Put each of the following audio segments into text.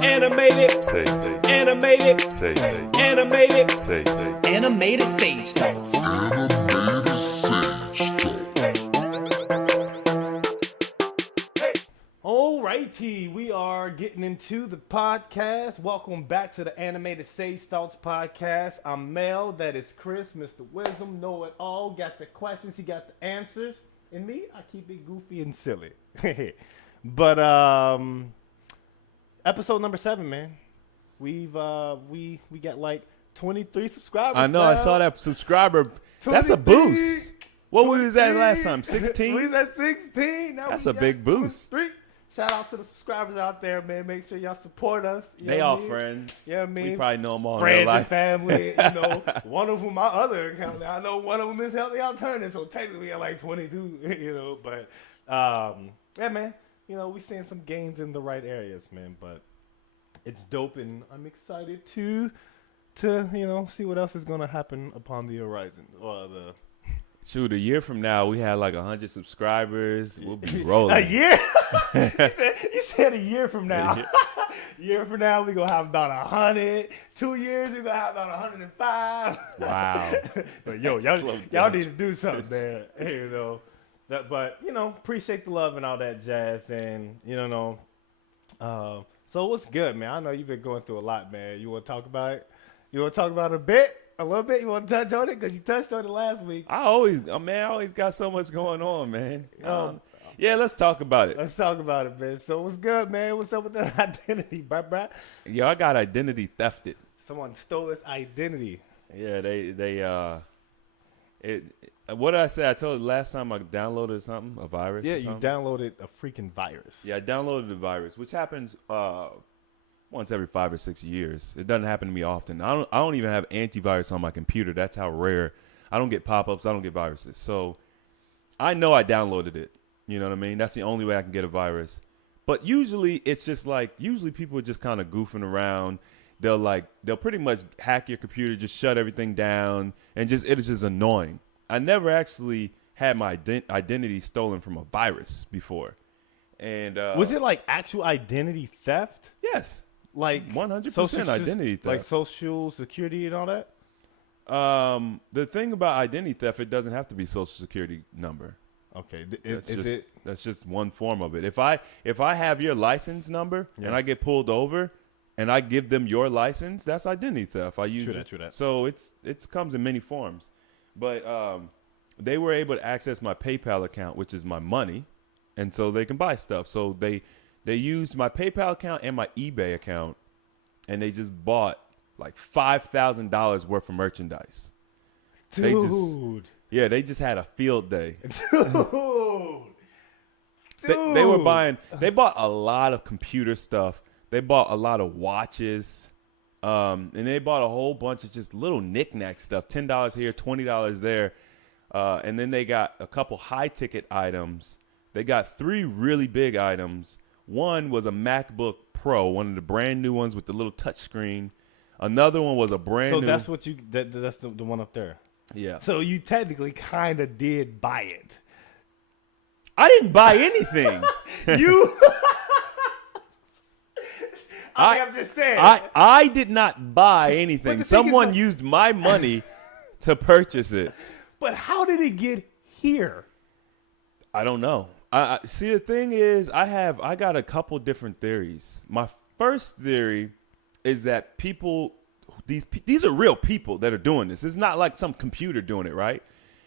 Animated, Say, animated, say, animated, say. animated sage talks. Alrighty, we are getting into the podcast. Welcome back to the Animated Sage Thoughts podcast. I'm Mel, that is Chris, Mr. Wisdom, know it all, got the questions, he got the answers. And me, I keep it goofy and silly. But episode number 7, man. We got like 23 subscribers. I know. now. I saw that subscriber. That's a boost. What we was at last time? 16? We was at 16. Now That's we a big boost. 23. Shout out to the subscribers out there, man. Make sure y'all support us. You They know all what I mean? friends. Yeah, I mean, we probably know them all in friends real and life. family. You know, one of them my other account. Now, I know one of them is Healthy Alternative, so technically we at like 22. You know, but yeah, man. You know, we seeing some gains in the right areas, man. But it's dope, and I'm excited to you know see what else is gonna happen upon the horizon or the. Shoot, a year from now, we had like 100 subscribers. We'll be rolling. A year? you said a year from now. A year from now, we're going to have about 100. 2 years, we're going to have about 105. Wow. But yo, y'all need to do something there. You know. But, you know, appreciate the love and all that jazz. And, you know, so what's good, man? I know you've been going through a lot, man. You want to talk about it? You want to talk about it a bit? A little bit? You want to touch on it? Because you touched on it last week. I always got so much going on, man. Yeah, let's talk about it. Let's talk about it, man. So what's good, man? What's up with that identity, bruh? Yo, I got identity thefted. Someone stole his identity. Yeah, what did I say? I told you last time I downloaded something, a virus. Yeah, or you something? downloaded a freaking virus. Yeah, I downloaded the virus, which happens once every 5 or 6 years. It doesn't happen to me often. I don't even have antivirus on my computer. That's how rare. I don't get pop-ups. I don't get viruses. So I know I downloaded it. You know what I mean? That's the only way I can get a virus. But usually it's just like, people are just kind of goofing around. They'll pretty much hack your computer, just shut everything down, and it is just annoying. I never actually had my identity stolen from a virus before. And was it like actual identity theft? Yes. Like 100% identity theft. Like social security and all that? The thing about identity theft, it doesn't have to be social security number. Okay. That's just one form of it. If I have your license number and I get pulled over and I give them your license, that's identity theft. True that. So it comes in many forms. But they were able to access my PayPal account, which is my money, and so they can buy stuff. So they used my PayPal account and my eBay account, and they just bought like $5,000 worth of merchandise. Dude. They just had a field day. Dude. They bought a lot of computer stuff. They bought a lot of watches. And they bought a whole bunch of just little knick-knack stuff, $10 here, $20 there. And then they got a couple high-ticket items. They got 3 really big items. One was a MacBook Pro, one of the brand new ones with the little touch screen. Another one was a brand new. So that's what that's the one up there. Yeah. So you technically kind of did buy it. I didn't buy anything. You. I'm just saying. I did not buy anything. Someone used my money to purchase it. But how did it get here? I don't know. See, the thing is, I got a couple different theories. My first theory is that these are real people that are doing this. It's not like some computer doing it, right?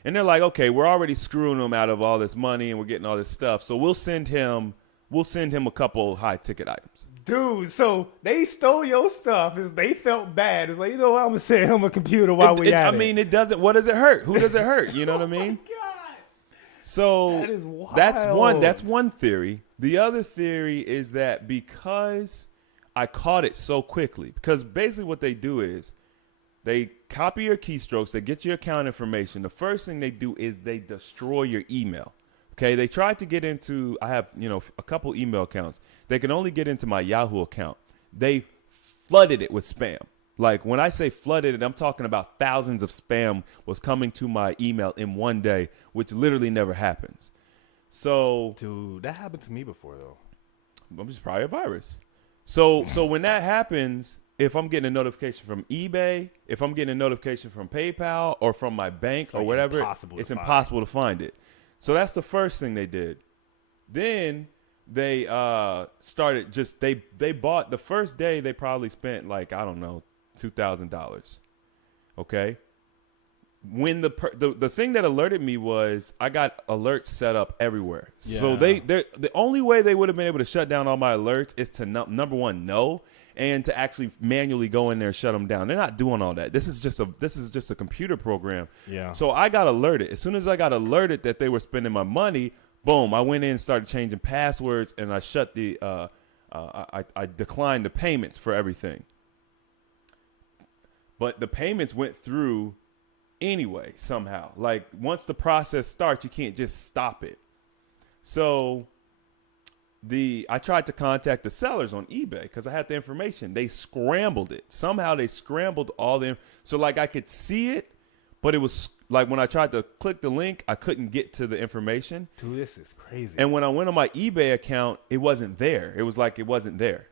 And they're like, okay, we're already screwing them out of all this money and we're getting all this stuff. So we'll send him a couple high ticket items. Dude, so they stole your stuff. They felt bad. It's like, you know what? I'm going to send him a computer while we at it. I mean, it doesn't. What does it hurt? Who does it hurt? You know what I mean? Oh, my God. So that is wild. That's one theory. The other theory is that because I caught it so quickly, because basically what they do is they copy your keystrokes, they get your account information. The first thing they do is they destroy your email. Okay, they tried to get into, I have, a couple email accounts. They can only get into my Yahoo account. They flooded it with spam. Like when I say flooded it, I'm talking about thousands of spam was coming to my email in one day, which literally never happens. So, dude, that happened to me before though. I'm just probably a virus. So when that happens, if I'm getting a notification from eBay, if I'm getting a notification from PayPal or from my bank or whatever, it's impossible to find it. So that's the first thing they did. Then they started just they bought the first day. They probably spent like, I don't know, $2,000. Okay. When the thing that alerted me was I got alerts set up everywhere. Yeah. So the only way they would have been able to shut down all my alerts is to number one, know, and to actually manually go in there and shut them down. They're not doing all that. This is just a computer program. Yeah. So I got alerted. As soon as I got alerted that they were spending my money, boom, I went in and started changing passwords, and I shut the I declined the payments for everything. But the payments went through anyway, somehow. Like, once the process starts, you can't just stop it. So I tried to contact the sellers on eBay because I had the information. They scrambled it. Somehow they scrambled all the so like I could see it, but it was like when I tried to click the link, I couldn't get to the information. Dude, this is crazy. And when I went on my eBay account, it wasn't there. It was like it wasn't there.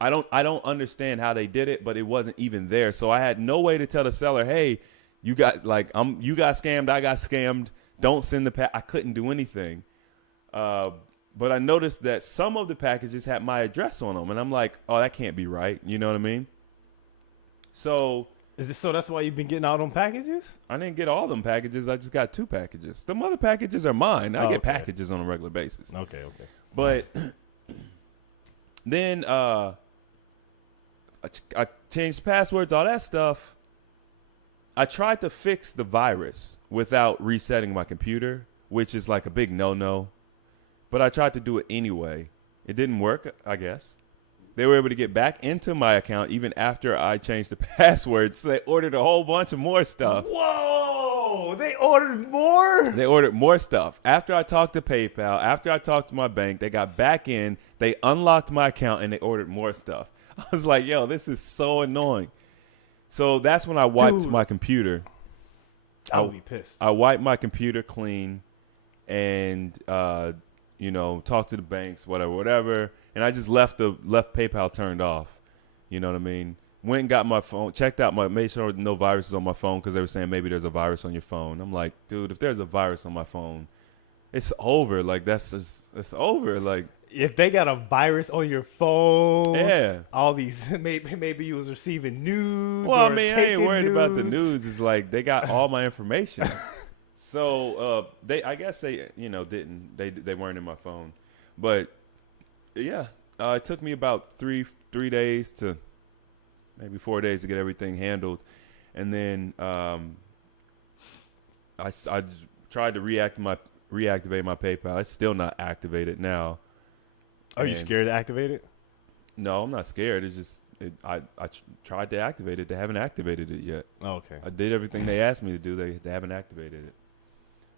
I don't understand how they did it, but it wasn't even there. So I had no way to tell the seller, hey, you got scammed, I got scammed. Don't send the I couldn't do anything. But I noticed that some of the packages had my address on them, and I'm like, oh, that can't be right. You know what I mean? So that's why you've been getting all them packages? I didn't get all them packages. I just got 2 packages. The other packages are mine. I get packages on a regular basis. Okay. But then I changed passwords, all that stuff. I tried to fix the virus without resetting my computer, which is like a big no-no. But I tried to do it anyway. It didn't work, I guess. They were able to get back into my account even after I changed the password. So they ordered a whole bunch of more stuff. Whoa! They ordered more? They ordered more stuff. After I talked to PayPal, after I talked to my bank, they got back in, they unlocked my account, and they ordered more stuff. I was like, yo, this is so annoying. So that's when I wiped my computer. I would be pissed. I wiped my computer clean and talk to the banks, whatever. And I just left PayPal turned off. You know what I mean? Went and got my phone, checked out made sure there were no viruses on my phone because they were saying maybe there's a virus on your phone. I'm like, dude, if there's a virus on my phone, it's over. Like, it's over. Like, if they got a virus on your phone, yeah, all these maybe you was receiving nudes. Well, I mean, I ain't worried about the nudes. It's like they got all my information. So I guess they didn't they weren't in my phone, but yeah, it took me about three days to maybe 4 days to get everything handled, and then I tried to reactivate my PayPal. It's still not activated now. Are you scared to activate it? No, I'm not scared. It's just I tried to activate it. They haven't activated it yet. Oh, okay. I did everything they asked me to do. They haven't activated it.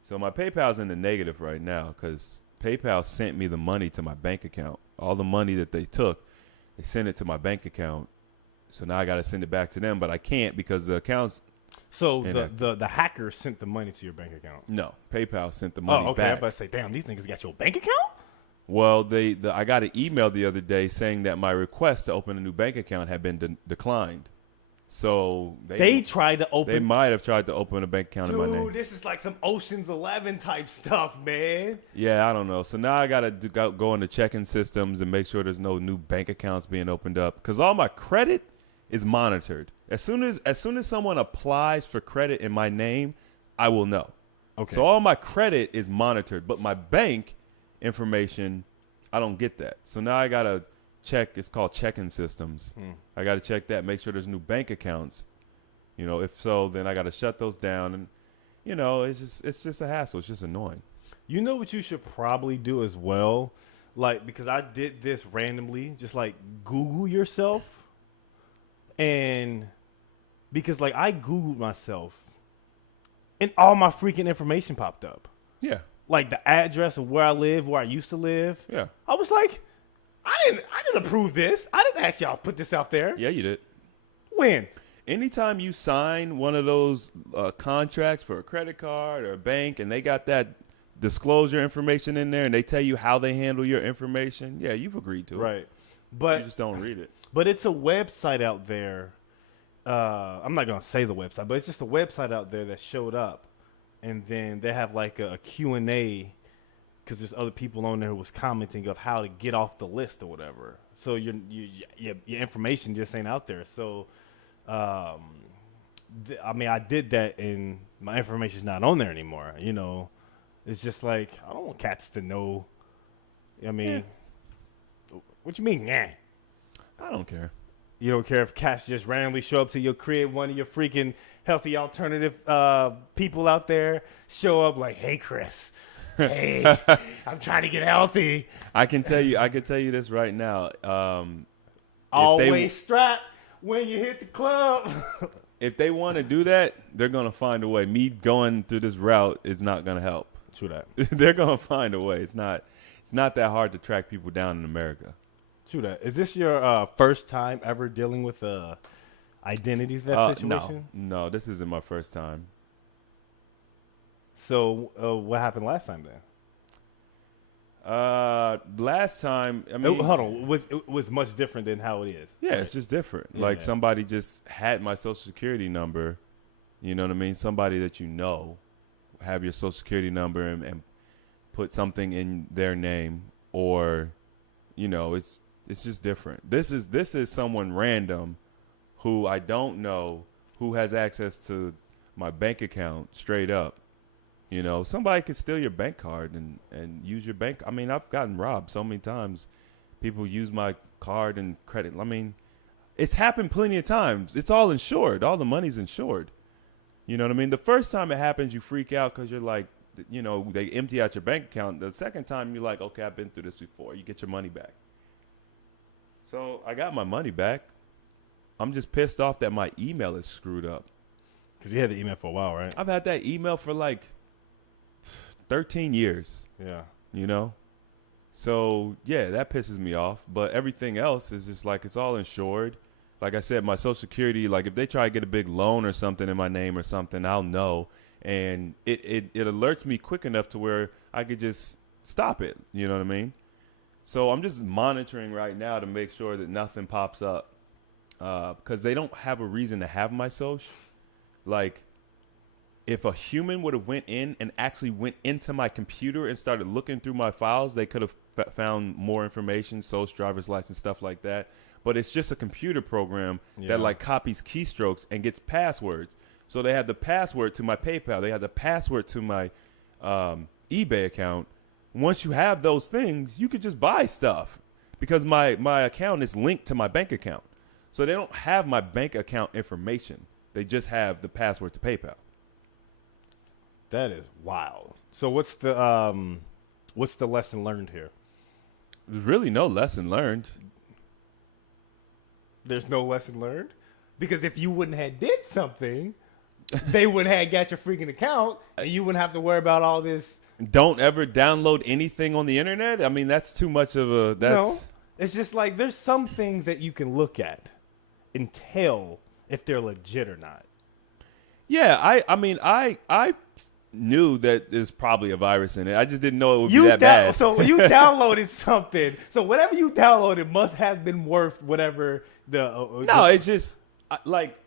So my PayPal's in the negative right now because PayPal sent me the money to my bank account. All the money that they took, they sent it to my bank account. So now I got to send it back to them, but I can't because the accounts. So the hacker sent the money to your bank account? No, PayPal sent the money back. I was about to say, damn, these niggas got your bank account? Well, I got an email the other day saying that my request to open a new bank account had been declined. So they tried to open. They might have tried to open a bank account in my name. Dude, this is like some Ocean's 11 type stuff, man. Yeah, I don't know. So now I gotta go into checking systems and make sure there's no new bank accounts being opened up because all my credit is monitored. As soon as someone applies for credit in my name, I will know. Okay. So all my credit is monitored, but my bank information, I don't get that. So now I gotta check. It's called checking systems. I got to check that, make sure there's new bank accounts. If so, then I got to shut those down, and it's just a hassle. It's just annoying. You know what you should probably do as well, like because I did this randomly, just like Google yourself, and because like I Googled myself, and all my freaking information popped up. Yeah, like the address of where I live, where I used to live. Yeah, I was like. I didn't approve this. I didn't ask y'all to put this out there. Yeah, you did. When? Anytime you sign one of those contracts for a credit card or a bank and they got that disclosure information in there and they tell you how they handle your information, yeah, you've agreed to it. Right. But you just don't read it. But it's a website out there. I'm not gonna say the website, but it's just a website out there that showed up, and then they have like a Q&A because there's other people on there who was commenting of how to get off the list or whatever. So your information just ain't out there. So, I mean, I did that, and my information's not on there anymore. You know, it's just like I don't want cats to know. I mean, what you mean? Nah. I don't care. You don't care if cats just randomly show up to your crib, one of your freaking healthy alternative people out there show up like, hey, Chris, hey, I'm trying to get healthy. I can tell you this right now. Always strapped when you hit the club. If they want to do that, they're going to find a way. Me going through this route is not going to help. True that. They're going to find a way. It's not that hard to track people down in America. True that. Is this your first time ever dealing with a identity theft situation? No, this isn't my first time. So what happened last time then? Last time, I mean, hold on, it was much different than how it is. Yeah, it's just different. Yeah. Like somebody just had my social security number. You know what I mean? Somebody that you know have your social security number and put something in their name, or you know, it's just different. This is someone random who I don't know who has access to my bank account straight up. You know, somebody could steal your bank card and use your bank. I mean, I've gotten robbed so many times. People use my card and credit. I mean, it's happened plenty of times. It's all insured. All the money's insured. You know what I mean? The first time it happens, you freak out because you're like, you know, they empty out your bank account. The second time, you're like, okay, I've been through this before. You get your money back. So I got my money back. I'm just pissed off that my email is screwed up. Because you had the email for a while, right? I've had that email for like 13 years. Yeah. You know? So, yeah, that pisses me off. But everything else is just like it's all insured. Like I said, my Social Security, like if they try to get a big loan or something in my name or something, I'll know. And it alerts me quick enough to where I could just stop it. You know what I mean? So I'm just monitoring right now to make sure that nothing pops up. Because they don't have a reason to have my social. Like, if a human would have went in and actually went into my computer and started looking through my files, they could have found more information, social, driver's license, stuff like that. But it's just a computer program that like copies keystrokes and gets passwords. So they have the password to my PayPal. They have the password to my eBay account. Once you have those things, you could just buy stuff because my account is linked to my bank account. So they don't have my bank account information. They just have the password to PayPal. That is wild. So what's the lesson learned here? There's really no lesson learned. There's no lesson learned? Because if you wouldn't have did something, they wouldn't have got your freaking account, and you wouldn't have to worry about all this. Don't ever download anything on the internet? I mean, that's too much of a... No, it's just like there's some things that you can look at and tell if they're legit or not. Yeah, I mean, I knew that there's probably a virus in it. I just didn't know it would be that bad. So you downloaded something. So whatever you downloaded must have been worth whatever the... No, it's just, like,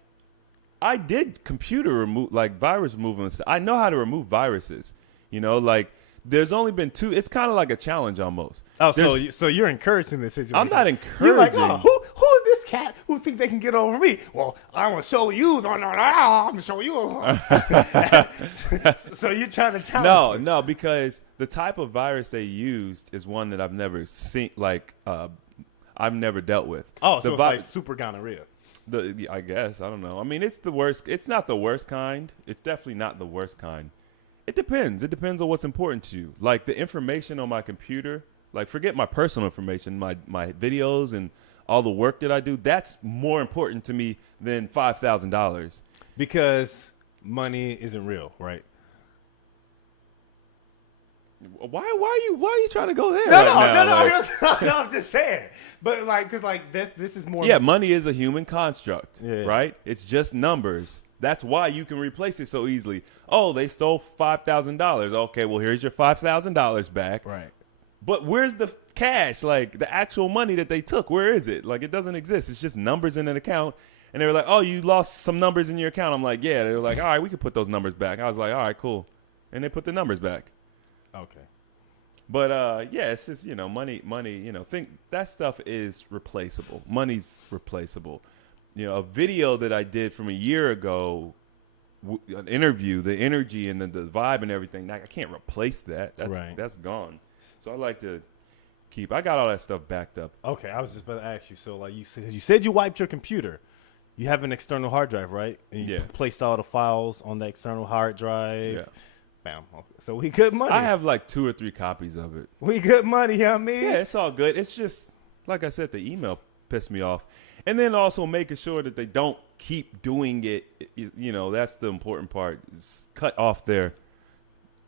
I did virus removal. I know how to remove viruses. You know, like, there's only been 2. It's kind of like a challenge almost. Oh, so you're encouraging this situation. I'm not encouraging. You're like, oh, who is this cat who think they can get over me? Well, I'm going to show you. I'm going to show you. So you're trying to challenge me. No, because the type of virus they used is one that I've never seen, like, I've never dealt with. Oh, so it's like super gonorrhea. I guess. I don't know. I mean, it's the worst. It's not the worst kind. It's definitely not the worst kind. It depends. It depends on what's important to you. Like the information on my computer, like forget my personal information, my videos and all the work that I do, that's more important to me than $5,000. Because money isn't real, right? Why are you trying to go there? No, I'm just saying. But like, cause like this is more. Yeah, money is a human construct, yeah. Right? It's just numbers. That's why you can replace it so easily. Oh, they stole $5,000. Okay, well here's your $5,000 back. Right. But where's the cash? Like the actual money that they took, where is it? Like it doesn't exist. It's just numbers in an account. And they were like, oh, you lost some numbers in your account. I'm like, yeah. They were like, all right, we could put those numbers back. I was like, all right, cool. And they put the numbers back. Okay. But yeah, it's just, money, think that stuff is replaceable. Money's replaceable. A video that I did from a year ago, an interview, the energy and the vibe and everything, I can't replace that. That's gone. So I like to I got all that stuff backed up. Okay, I was just about to ask you. So like you said you wiped your computer. You have an external hard drive, right? And you placed all the files on the external hard drive. Yeah. Bam. Okay. So we good money. I have like 2 or 3 copies of it. We good money, you know what I mean? Yeah, it's all good. It's just, like I said, the email pissed me off. And then also making sure that they don't keep doing it. That's the important part. Is cut off their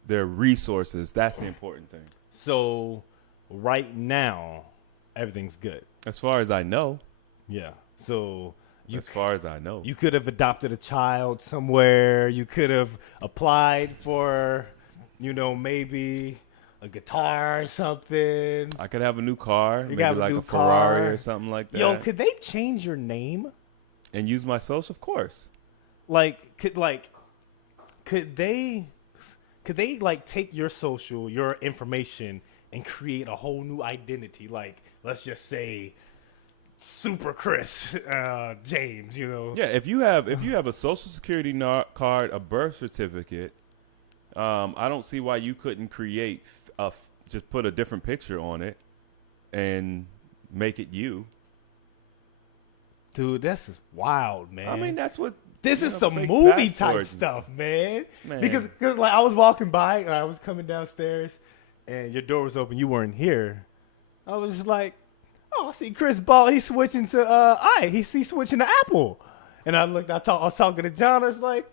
resources. That's the important thing. So right now, everything's good. As far as I know. Yeah. So as far as I know. You could have adopted a child somewhere. You could have applied for, maybe a guitar or something. I could have a new car. Maybe like a Ferrari car. Or something like that. Yo, could they change your name? And use my social? Of course. Could they take your social, your information, and create a whole new identity? Like, let's just say Super Chris James, Yeah, if you have a social security card, a birth certificate, I don't see why you couldn't create just put a different picture on it and make it you. Dude, this is wild, man. I mean, that's what this is some movie type stuff, man. Because like I was walking by and I was coming downstairs and your door was open, you weren't here. I was just like, oh, I see Chris Ball. He's switching to he's switching to Apple. And I looked. I was talking to John. I was like,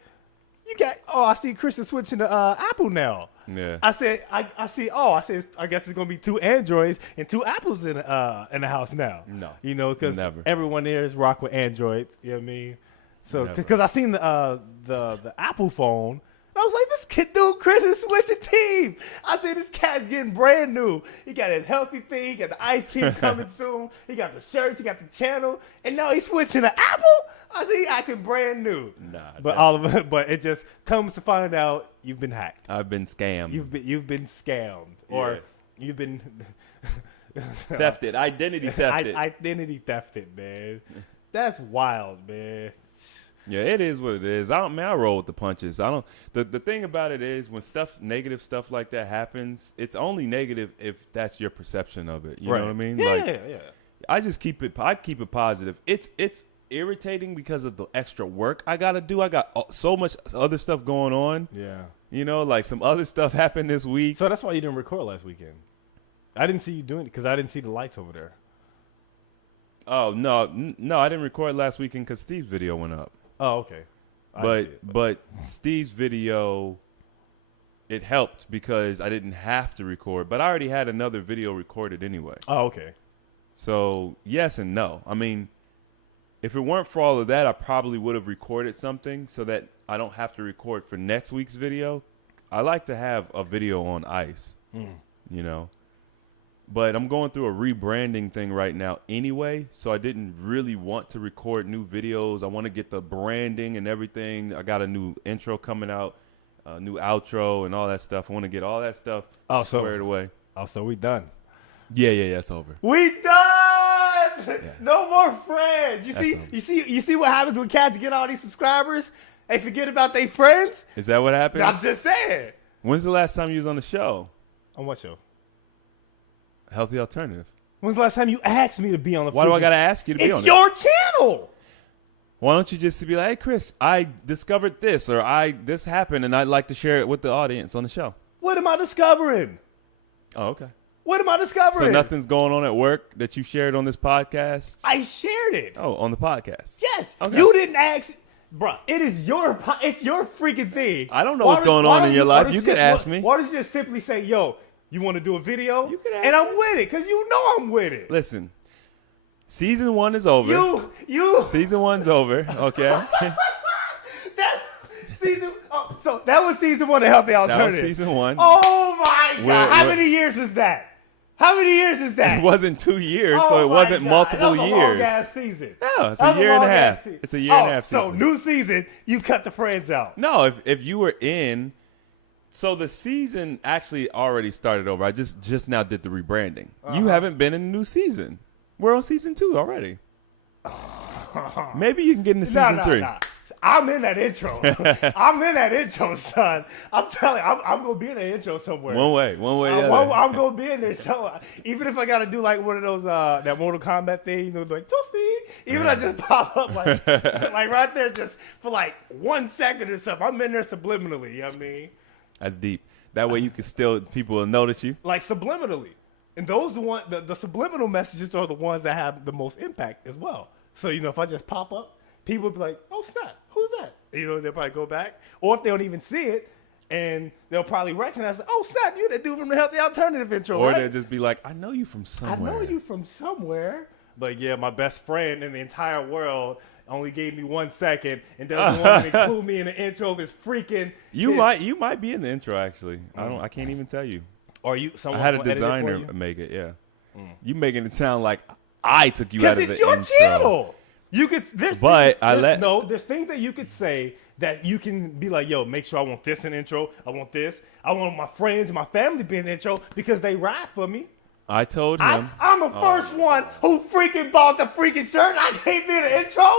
I see Chris is switching to Apple now. Yeah. I said, I see. I guess it's gonna be 2 Androids and 2 Apples in the house now. No. Because everyone there is rock with Androids. You know what I mean? So because I seen the Apple phone. I was like, this dude, Chris, is switching team. I said, this cat's getting brand new. He got his healthy thing. He got the ice cream coming soon. He got the shirts. He got the channel. And now he's switching to Apple? I said, he acting brand new. But it just comes to find out you've been hacked. I've been scammed. You've been scammed. Or you've been... thefted. Identity thefted. Identity thefted, man. That's wild, man. Yeah, it is what it is. I roll with the punches. The thing about it is when negative stuff like that happens, it's only negative if that's your perception of it. You know what I mean? Yeah. I keep it positive. It's irritating because of the extra work I got to do. I got so much other stuff going on. Yeah. Like some other stuff happened this week. So that's why you didn't record last weekend. I didn't see you doing it because I didn't see the lights over there. Oh, no, I didn't record last weekend because Steve's video went up. Oh, okay. But Steve's video, it helped because I didn't have to record, but I already had another video recorded anyway. Oh, okay. So yes and no. I mean, if it weren't for all of that, I probably would have recorded something so that I don't have to record for next week's video. I like to have a video on ice, But I'm going through a rebranding thing right now anyway, so I didn't really want to record new videos. I want to get the branding and everything. I got a new intro coming out, a new outro and all that stuff. I want to get all that stuff squared away. Oh, so we done. Yeah, it's over. We done! Yeah. No more friends. You see what happens when cats get all these subscribers? They forget about their friends? Is that what happens? I'm just saying. When's the last time you was on the show? On what show? Healthy Alternative. When's the last time you asked me to be on the? Why do I gotta ask you to be on it? It's your channel. Why don't you just be like, hey, Chris, I discovered this, or this happened, and I'd like to share it with the audience on the show. What am I discovering? Oh, okay. What am I discovering? So nothing's going on at work that you shared on this podcast? I shared it. Oh, on the podcast. Yes. Okay. You didn't ask. Bruh, it's your freaking thing. I don't know what's going on in your life. You could ask me. Why don't you just simply say, yo, you want to do a video? You could ask and me. I'm with it, because you know I'm with it. Listen, season 1 is over. Season 1's over, okay? So that was season 1 of Healthy Alternative. That was season 1. Oh, my God. How many years was that? How many years is that? It wasn't 2 years, Oh so it my wasn't God. multiple That was a years. long-ass season. No, it's That a was year and a long-ass half. season. It's a year and a half So season. new season, you cut the friends out. No, if you were in, so the season actually already started over. I just now did the rebranding. You haven't been in the new season. We're on season 2 already. Maybe you can get into season 3. Nah. I'm in that intro. I'm in that intro, son. I'm telling you, I'm going to be in that intro somewhere. One way. The other. I'm going to be in there. So even if I got to do like one of those, that Mortal Kombat thing, like, Toasty, even I just pop up like, like right there just for like 1 second or something. I'm in there subliminally, you know what I mean? That's deep. That way you can still, people will notice you. Like subliminally. And those the subliminal messages are the ones that have the most impact as well. So, if I just pop up, people will be like, oh, snap, who's that? They'll probably go back. Or if they don't even see it, and they'll probably recognize, oh, snap, you that dude from the Healthy Alternative intro, Or right? they'll just be like, I know you from somewhere. I know you from somewhere. But, yeah, my best friend in the entire world only gave me 1 second and doesn't want to include me in the intro of his freaking... You might be in the intro, actually. I can't even tell you. Or I had a designer make it, yeah. You making it sound like I took you out of the intro. Because it's your channel. You could, there's things that you could say that you can be like, yo, make sure I want this in the intro. I want this. I want my friends and my family to be in the intro because they ride for me. I told him. I'm the first one who freaking bought the freaking shirt. I can't be in the intro.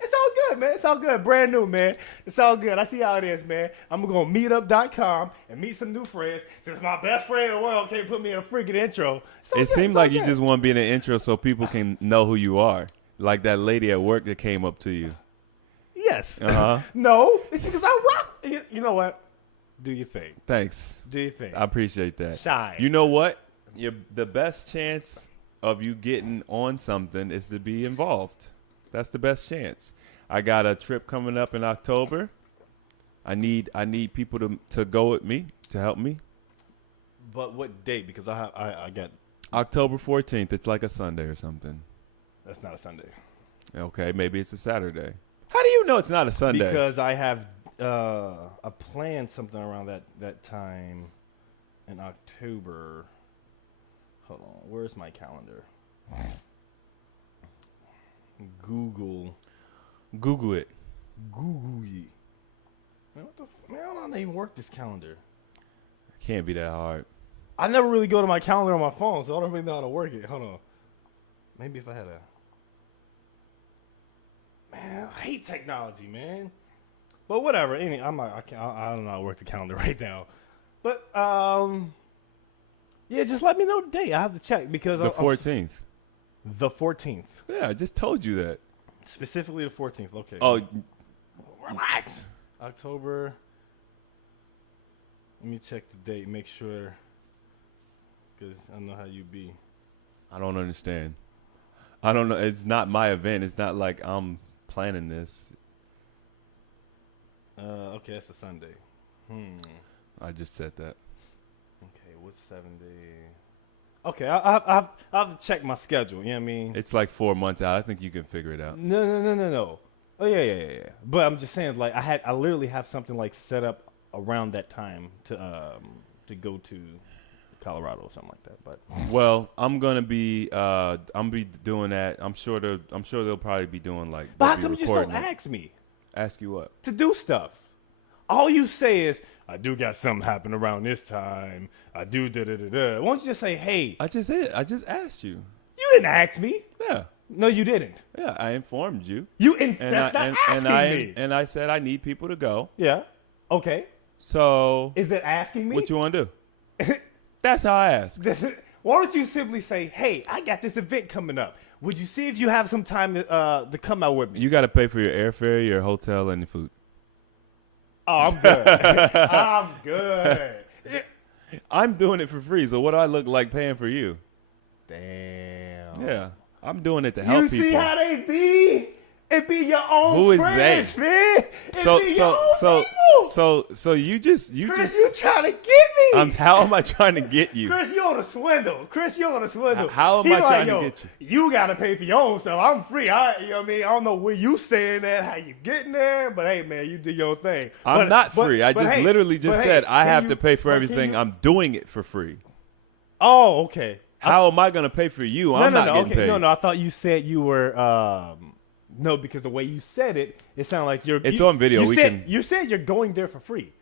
It's all good, man. It's all good. Brand new, man. It's all good. I see how it is, man. I'm going to meetup.com and meet some new friends. Since my best friend in the world can't put me in a freaking intro. It seemed like you just want to be in the intro so people can know who you are. Like that lady at work that came up to you. Yes. Uh-huh. No, it's because I rock. You know what? Do your thing. Thanks. Do your thing. I appreciate that. Shine. You know what? The best chance of you getting on something is to be involved. That's the best chance. I got a trip coming up in October. I need people to go with me, to help me. But what date? Because I got October 14th. It's like a Sunday or something. That's not a Sunday. Okay, maybe it's a Saturday. How do you know it's not a Sunday? Because I have I planned something around that time in October. Hold on, where's my calendar? Google it. Google ye. Man, I don't even work this calendar. Can't be that hard. I never really go to my calendar on my phone, so I don't really know how to work it. Hold on. Maybe if I had Man, I hate technology, man. But whatever. Anyway, I don't know how to work the calendar right now. But yeah, just let me know the date. I have to check because The 14th. The 14th. Yeah, I just told you that. Specifically the 14th. Okay. Oh, relax. October. Let me check the date. Make sure. Because I know how you be. I don't understand. I don't know. It's not my event. It's not like I'm planning this. Okay, that's a Sunday. I just said that. Okay, what's 7 day? Okay, I have to check my schedule. You know what I mean? It's like 4 months out. I think you can figure it out. No. Oh yeah. But I'm just saying, like I literally have something like set up around that time to go to Colorado or something like that. But Well, I'm gonna be doing that. I'm sure they'll probably be doing like. But they'll how come be you just don't recording it. ask me Ask you what? to do stuff? All you say is, I do got something happen around this time. I do da-da-da-da. Why don't you just say, hey? I just asked you. You didn't ask me. Yeah. No, you didn't. Yeah, I informed you. That's not asking me. And I said I need people to go. Yeah. Okay. So Is that asking me? what you want to do? That's how I ask. Why don't you simply say, hey, I got this event coming up. Would you see if you have some time to come out with me? You got to pay for your airfare, your hotel, and your food. Oh, I'm good. I'm good. I'm doing it for free, so what do I look like paying for you? Damn. Yeah, I'm doing it to help people. You see how they be? It be your own Who is friends, they? man. It So be so your own so people. so you just Chris, you trying to get me? how am I trying to get you? Chris, you on a swindle. Chris, you on a swindle. How am He I like, trying to yo, get you? You gotta pay for your own stuff. I'm free. You know what I mean? I don't know where you staying at, how you getting there, but hey, man, you do your thing. I'm not free. I just literally just said I have to pay for everything. I'm doing it for free. Oh, okay. How am I going to pay for you? I'm not getting paid. No, I thought you said you were no, because the way you said it, it sounded like you're. It's on video. You said you're going there for free.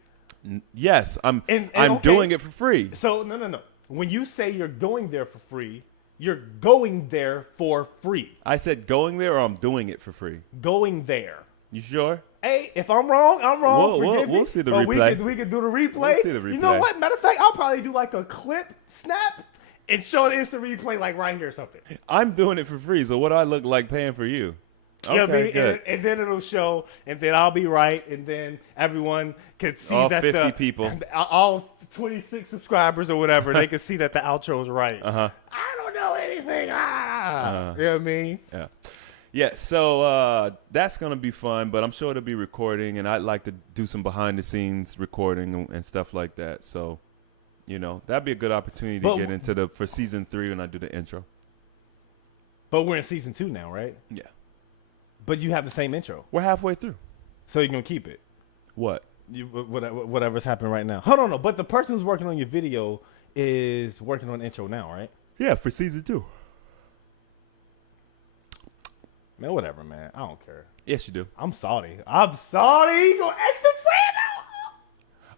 Yes, I'm okay. doing it for free. So no. When you say you're going there for free, you're going there for free. I said going there, or I'm doing it for free. Going there. You sure? Hey, if I'm wrong, I'm wrong. Forgive me. We'll see the replay. We can do the replay. We'll see the replay. You know what? Matter of fact, I'll probably do like a clip snap and show the instant replay like right here or something. I'm doing it for free. So what do I look like paying for you? You know what I mean? Good. And then it'll show, and then I'll be right, and then everyone can see all that 50 people, all 26 subscribers or whatever, they can see that the outro's right. Uh-huh. I don't know anything. You know what I mean? Yeah. Yeah, so that's going to be fun, but I'm sure it'll be recording, and I'd like to do some behind-the-scenes recording and stuff like that. So, you know, that'd be a good opportunity to get into for Season 3 when I do the intro. But we're in Season 2 now, right? Yeah. But you have the same intro. We're halfway through. So you're going to keep it? What? Whatever's happening right now. Hold on, no. But the person who's working on your video is working on the intro now, right? Yeah, for Season 2. Man, whatever, man. I don't care. Yes, you do. I'm salty. You gonna extra friend out?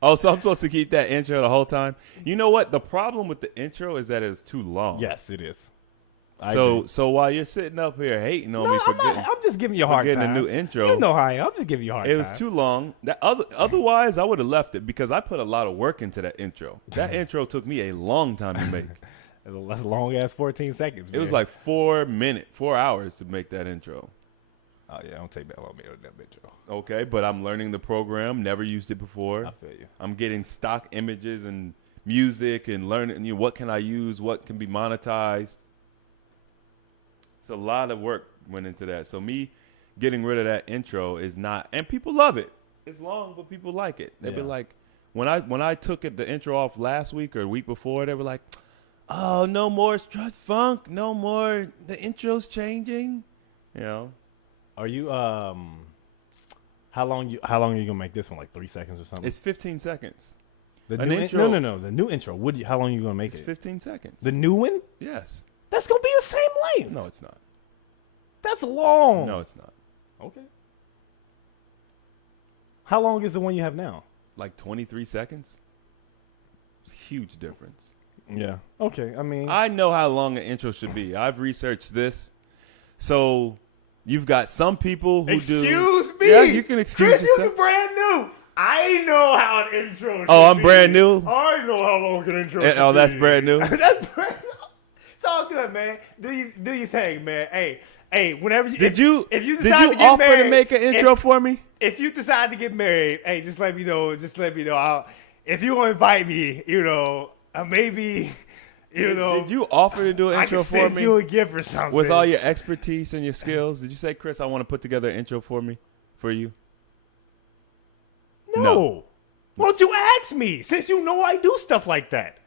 Oh, so I'm supposed to keep that intro the whole time? You know what? The problem with the intro is that it's too long. Yes, it is. So while you're sitting up here hating on me for I'm just giving you a hard time. getting a new intro. You know how I am. I'm just giving you a hard time. It was too long. Otherwise, I would have left it because I put a lot of work into that intro. That intro took me a long time to make. That's a long ass 14 seconds. Man. It was like 4 hours to make that intro. Oh yeah, don't take that long to make that intro. Okay, but I'm learning the program. Never used it before. I feel you. I'm getting stock images and music and learning. What can I use? What can be monetized? It's a lot of work went into that. So me getting rid of that intro is not, and people love it. It's long, but people like it. They've been like, when I took the intro off last week or the week before, they were like, oh, no more strut funk, no more. The intro's changing. You know. Are you how long are you gonna make this one? Like 3 seconds or something? It's 15 seconds. The new intro. No. The new intro. How long are you gonna make it? It's 15 seconds. The new one? Yes. That's gonna be the same length. No, it's not. That's long. No, it's not. Okay. How long is the one you have now? Like 23 seconds. It's a huge difference. Yeah. Okay. I mean, I know how long an intro should be. I've researched this. So you've got some people who do. Excuse me. Yeah, you can excuse Chris, yourself. you brand new. I know how an intro should Oh, I'm be. brand new? I know how long an intro should Oh, that's be. brand new? That's brand new. It's all good, man. Do your thing, man. Hey, whenever you Did you decide to get offer married, to make an intro for me? If you decide to get married, hey, just let me know. If you want to invite me, maybe, Did you offer to do an intro for I can send me? you a gift or something. With all your expertise and your skills, did you say, Chris, I want to put together an intro for you? No. Why don't you ask me? Since you know I do stuff like that.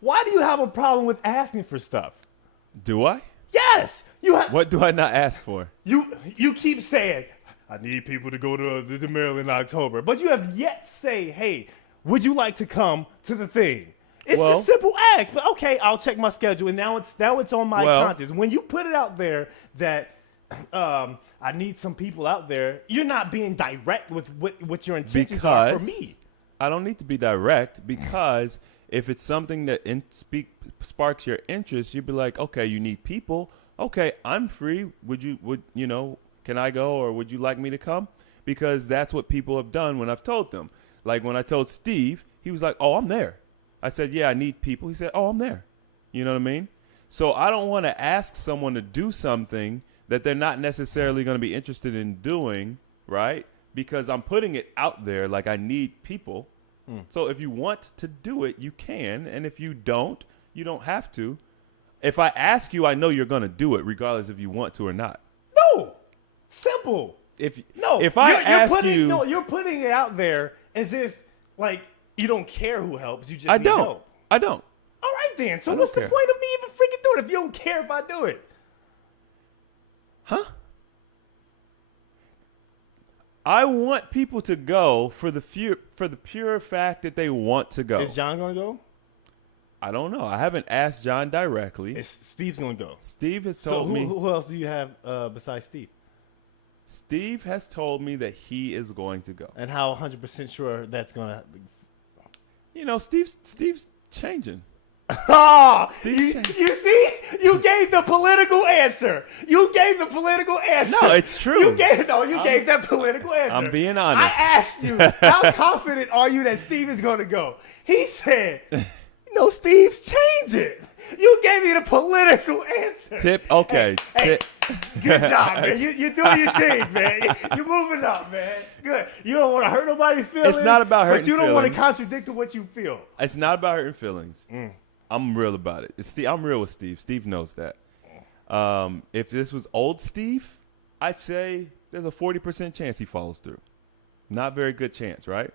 Why do you have a problem with asking for stuff? Do I? Yes. What do I not ask for? You keep saying, I need people to go to Maryland in October. But you have yet to say, hey, would you like to come to the thing? It's a simple ask. But okay, I'll check my schedule. And now it's on my conscience. When you put it out there that I need some people out there, you're not being direct with what your intentions are for me. I don't need to be direct because if it's something that sparks your interest, you'd be like, okay, you need people. Okay, I'm free. Can I go, or would you like me to come? Because that's what people have done when I've told them. Like when I told Steve, he was like, oh, I'm there. I said, yeah, I need people. He said, oh, I'm there. You know what I mean? So I don't want to ask someone to do something that they're not necessarily going to be interested in doing, right? Because I'm putting it out there like I need people. So if you want to do it, you can. And if you don't have to. If I ask you, I know you're gonna do it, regardless if you want to or not. No, simple. If You're ask putting, you, no, you're putting it out there as if like you don't care who helps. You just I need don't. help. I don't. All right then. So I what's the don't point care. of me even freaking doing it if you don't care if I do it? Huh? I want people to go for the pure fact that they want to go. Is John gonna go? I don't know. I haven't asked John directly. Steve's gonna go. Steve has So told me. who else do you have besides Steve? Steve has told me that he is going to go. And how 100% sure that's gonna? You know, Steve's changing. Oh, Steve's you changing. see, you gave the political answer. You gave the political answer. No, it's true. You gave that political answer. I'm being honest. I asked you, how confident are you that Steve is going to go? He said, no, Steve's changing. You gave me the political answer. Tip, okay. Hey, good job, man. You're doing your thing, man. You're moving up, man. Good. You don't want to hurt nobody's feelings. It's not about hurting but you don't want to feelings. contradict what you feel. It's not about hurting feelings. I'm real about it. I'm real with Steve. Steve knows that. If this was old Steve, I'd say there's a 40% chance he follows through. Not very good chance, right?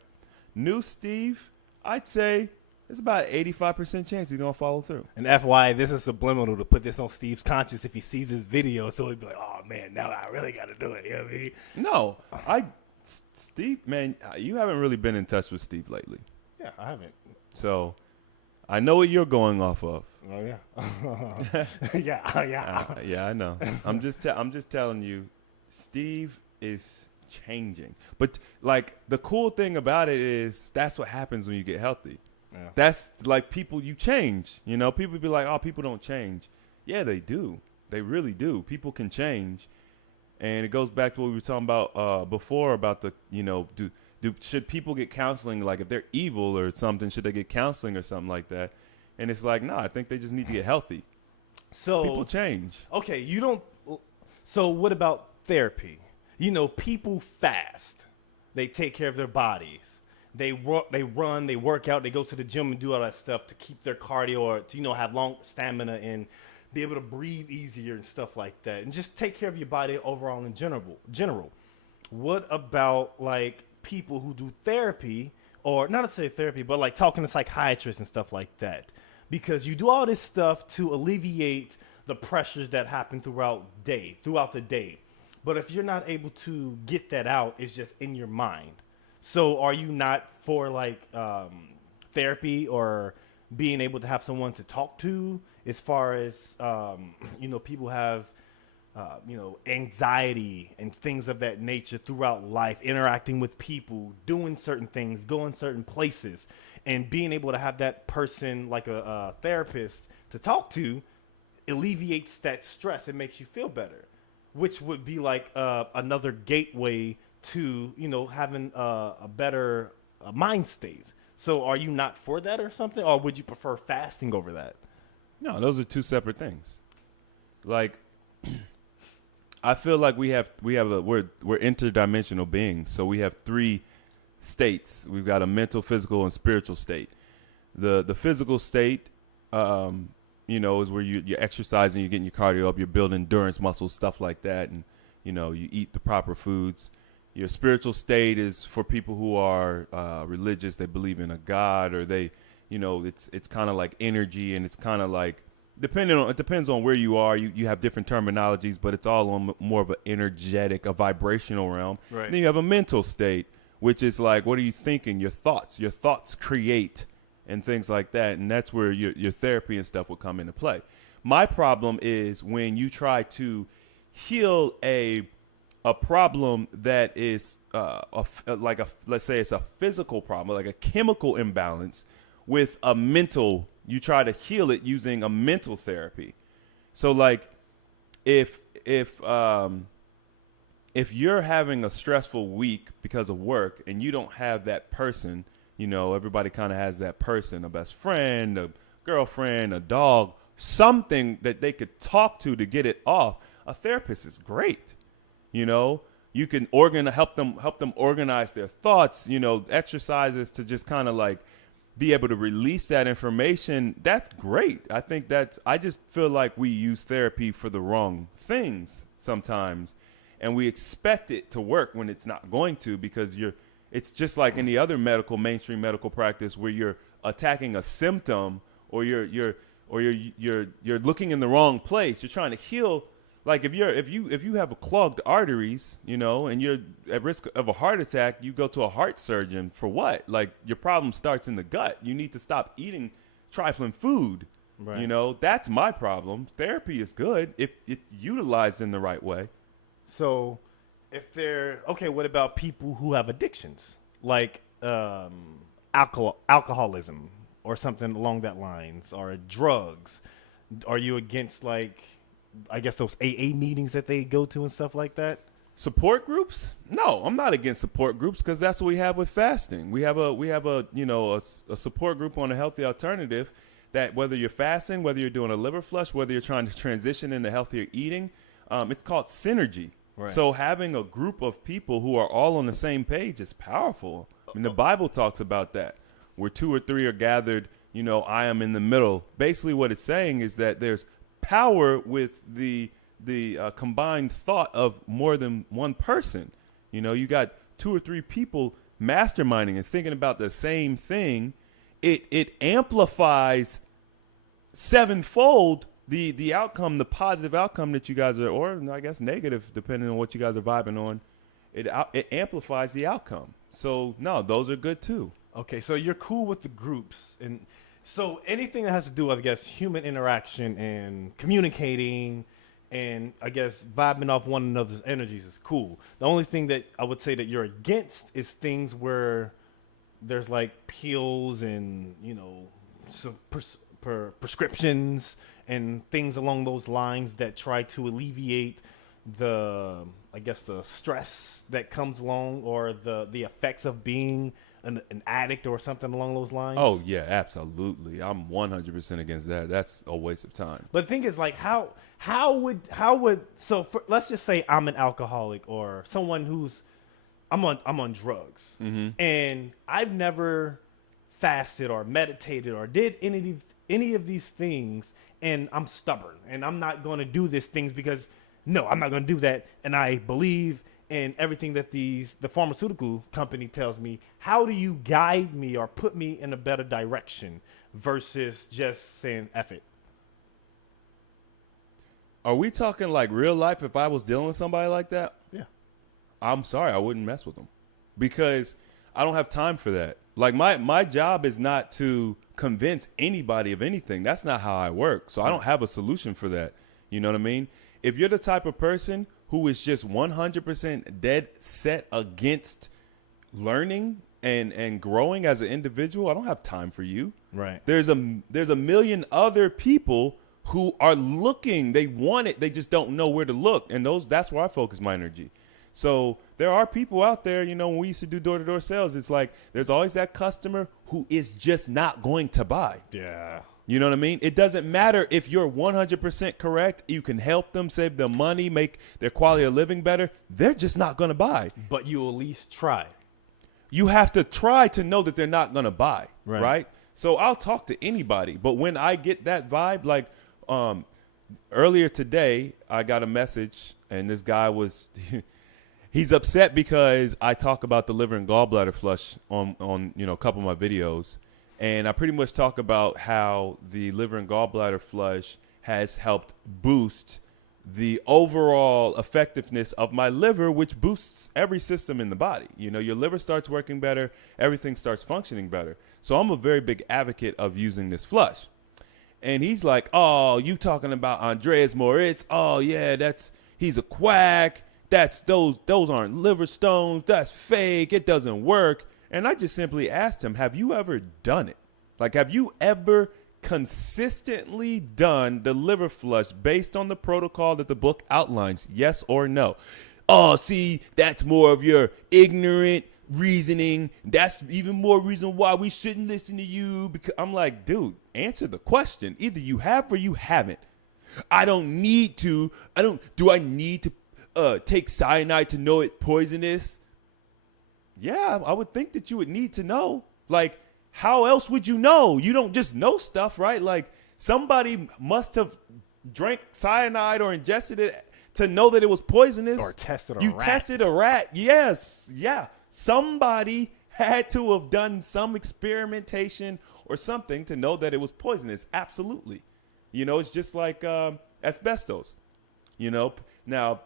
New Steve, I'd say there's about an 85% chance he's going to follow through. And FYI, this is subliminal to put this on Steve's conscience if he sees this video. So he'd be like, oh, man, now I really got to do it. You know what I mean? No, Steve, man, you haven't really been in touch with Steve lately. Yeah, I haven't. So I know what you're going off of. Oh, yeah. yeah. Yeah, I know. I'm just telling you, Steve is changing. But like the cool thing about it is that's what happens when you get healthy. Yeah. That's like you change. You know, people be like, oh, people don't change. Yeah, they do. They really do. People can change. And it goes back to what we were talking about before about the, you know, should people get counseling? Like if they're evil or something, should they get counseling or something like that? And it's like, no, I think they just need to get healthy. So People change. Okay, you don't. So what about therapy? You know, people fast. They take care of their bodies. They run, they work out, they go to the gym and do all that stuff to keep their cardio or to, you know, have long stamina and be able to breathe easier and stuff like that. And just take care of your body overall in general. What about like people who do therapy, or not necessarily therapy, but like talking to psychiatrists and stuff like that? Because you do all this stuff to alleviate the pressures that happen throughout the day. But if you're not able to get that out, it's just in your mind. So are you not for like therapy or being able to have someone to talk to as far as, you know, people have, you know, anxiety and things of that nature throughout life, interacting with people, doing certain things, going certain places, and being able to have that person like a therapist to talk to alleviates that stress and makes you feel better, which would be like another gateway to, you know, having a better mind state. So are you not for that or something? Or would you prefer fasting over that? No, those are two separate things. Like, I feel like we're interdimensional beings. So we have three states. We've got a mental, physical, and spiritual state. The physical state, you know, is where you're exercising, you're getting your cardio up, you're building endurance muscles, stuff like that. And, you know, you eat the proper foods. Your spiritual state is for people who are religious. They believe in a God, or they, you know, it's kind of like energy, and it's kind of like it depends on where you are. You have different terminologies, but it's all on more of an energetic, a vibrational realm. Right. Then you have a mental state, which is like, what are you thinking? Your thoughts create and things like that, and that's where your therapy and stuff will come into play. My problem is when you try to heal a problem that is let's say it's a physical problem, like a chemical imbalance, with a mental. You try to heal it using a mental therapy. So like if you're having a stressful week because of work and you don't have that person, you know, everybody kind of has that person, a best friend, a girlfriend, a dog, something that they could talk to get it off. A therapist is great. You know, you can help them organize their thoughts, you know, exercises to just kind of like be able to release that information, that's great. I just feel like we use therapy for the wrong things sometimes, and we expect it to work when it's not going to, because it's just like any other mainstream medical practice where you're attacking a symptom, or you're looking in the wrong place. You're trying to heal. Like if you have clogged arteries, and you're at risk of a heart attack, you go to a heart surgeon for what? Like, your problem starts in the gut. You need to stop eating trifling food. Right. That's my problem. Therapy is good if it's utilized in the right way. So what about people who have addictions, like alcoholism or something along that lines, or drugs? Are you against, like, I guess, those AA meetings that they go to and stuff like that? Support groups? No, I'm not against support groups, because that's what we have with fasting. We have a support group on a healthy alternative, that whether you're fasting, whether you're doing a liver flush, whether you're trying to transition into healthier eating, it's called synergy. Right. So having a group of people who are all on the same page is powerful. I mean, the Bible talks about that. Where 2 or 3 are gathered, I am in the middle. Basically what it's saying is that there's power with the combined thought of more than one person. You got 2 or 3 people masterminding and thinking about the same thing. It amplifies sevenfold the outcome, the positive outcome that you guys are, or I guess negative, depending on what you guys are vibing on. It amplifies the outcome. So no, those are good too. Okay, so you're cool with the groups, and so anything that has to do with, I guess, human interaction and communicating, and I guess vibing off one another's energies is cool. The only thing that I would say that you're against is things where there's like pills and some prescriptions and things along those lines that try to alleviate the stress that comes along, or the effects of being an addict or something along those lines. Oh yeah, absolutely. I'm 100% against that. That's a waste of time. But the thing is, like, how would let's just say I'm an alcoholic, or someone who's I'm on drugs, and I've never fasted or meditated or did any of these things, and I'm stubborn and I'm not going to do these things because no, I'm not going to do that, and I believe in everything that the pharmaceutical company tells me. How do you guide me or put me in a better direction versus just saying F it? Are we talking like real life? If I was dealing with somebody like that, yeah, I'm sorry, I wouldn't mess with them, because I don't have time for that. Like my job is not to convince anybody of anything. That's not how I work. So I don't have a solution for that. You know what I mean? If you're the type of person who is just 100% dead set against learning and growing as an individual, I don't have time for you. Right. There's a million other people who are looking. They want it. They just don't know where to look. And that's where I focus my energy. So there are people out there, when we used to do door-to-door sales, it's like there's always that customer who is just not going to buy. Yeah. You know what I mean? It doesn't matter if you're 100% correct. You can help them save them money, make their quality of living better. They're just not going to buy. But you at least try. You have to try to know that they're not going to buy, right? So I'll talk to anybody. But when I get that vibe, like earlier today, I got a message, and this guy was he's upset because I talk about the liver and gallbladder flush on a couple of my videos. And I pretty much talk about how the liver and gallbladder flush has helped boost the overall effectiveness of my liver, which boosts every system in the body. Your liver starts working better. Everything starts functioning better. So I'm a very big advocate of using this flush. And he's like, oh, you talking about Andreas Moritz? Oh, yeah, he's a quack. Those aren't liver stones. That's fake. It doesn't work. And I just simply asked him, have you ever done it? Like, have you ever consistently done the liver flush based on the protocol that the book outlines? Yes or no? Oh, see, that's more of your ignorant reasoning. That's even more reason why we shouldn't listen to you. Because I'm like, dude, answer the question. Either you have or you haven't. Do I need to take cyanide to know it's poisonous? Yeah, I would think that you would need to know. Like, how else would you know? You don't just know stuff, right? Like somebody must have drank cyanide or ingested it to know that it was poisonous. Or tested a you rat. tested a rat. Yes. Yeah. Somebody had to have done some experimentation or something to know that it was poisonous. Absolutely. You know, it's just like asbestos. You know, now,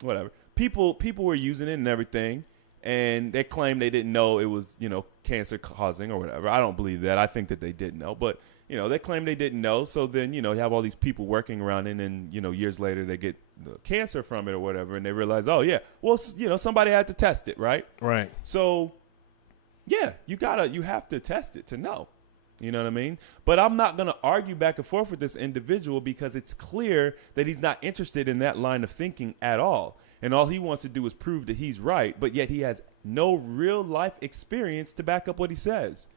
whatever. People were using it and everything, and they claimed they didn't know it was, you know, cancer causing or whatever. I don't believe that. I think that they did know, but you know, they claim they didn't know. So then, you know, you have all these people working around it, and then, you know, years later they get the cancer from it or whatever, and they realize, oh yeah, well, you know, somebody had to test it, right? Right. So, yeah, you have to test it to know. You know what I mean? But I'm not going to argue back and forth with this individual because it's clear that he's not interested in that line of thinking at all. And all he wants to do is prove that he's right, but yet he has no real life experience to back up what he says.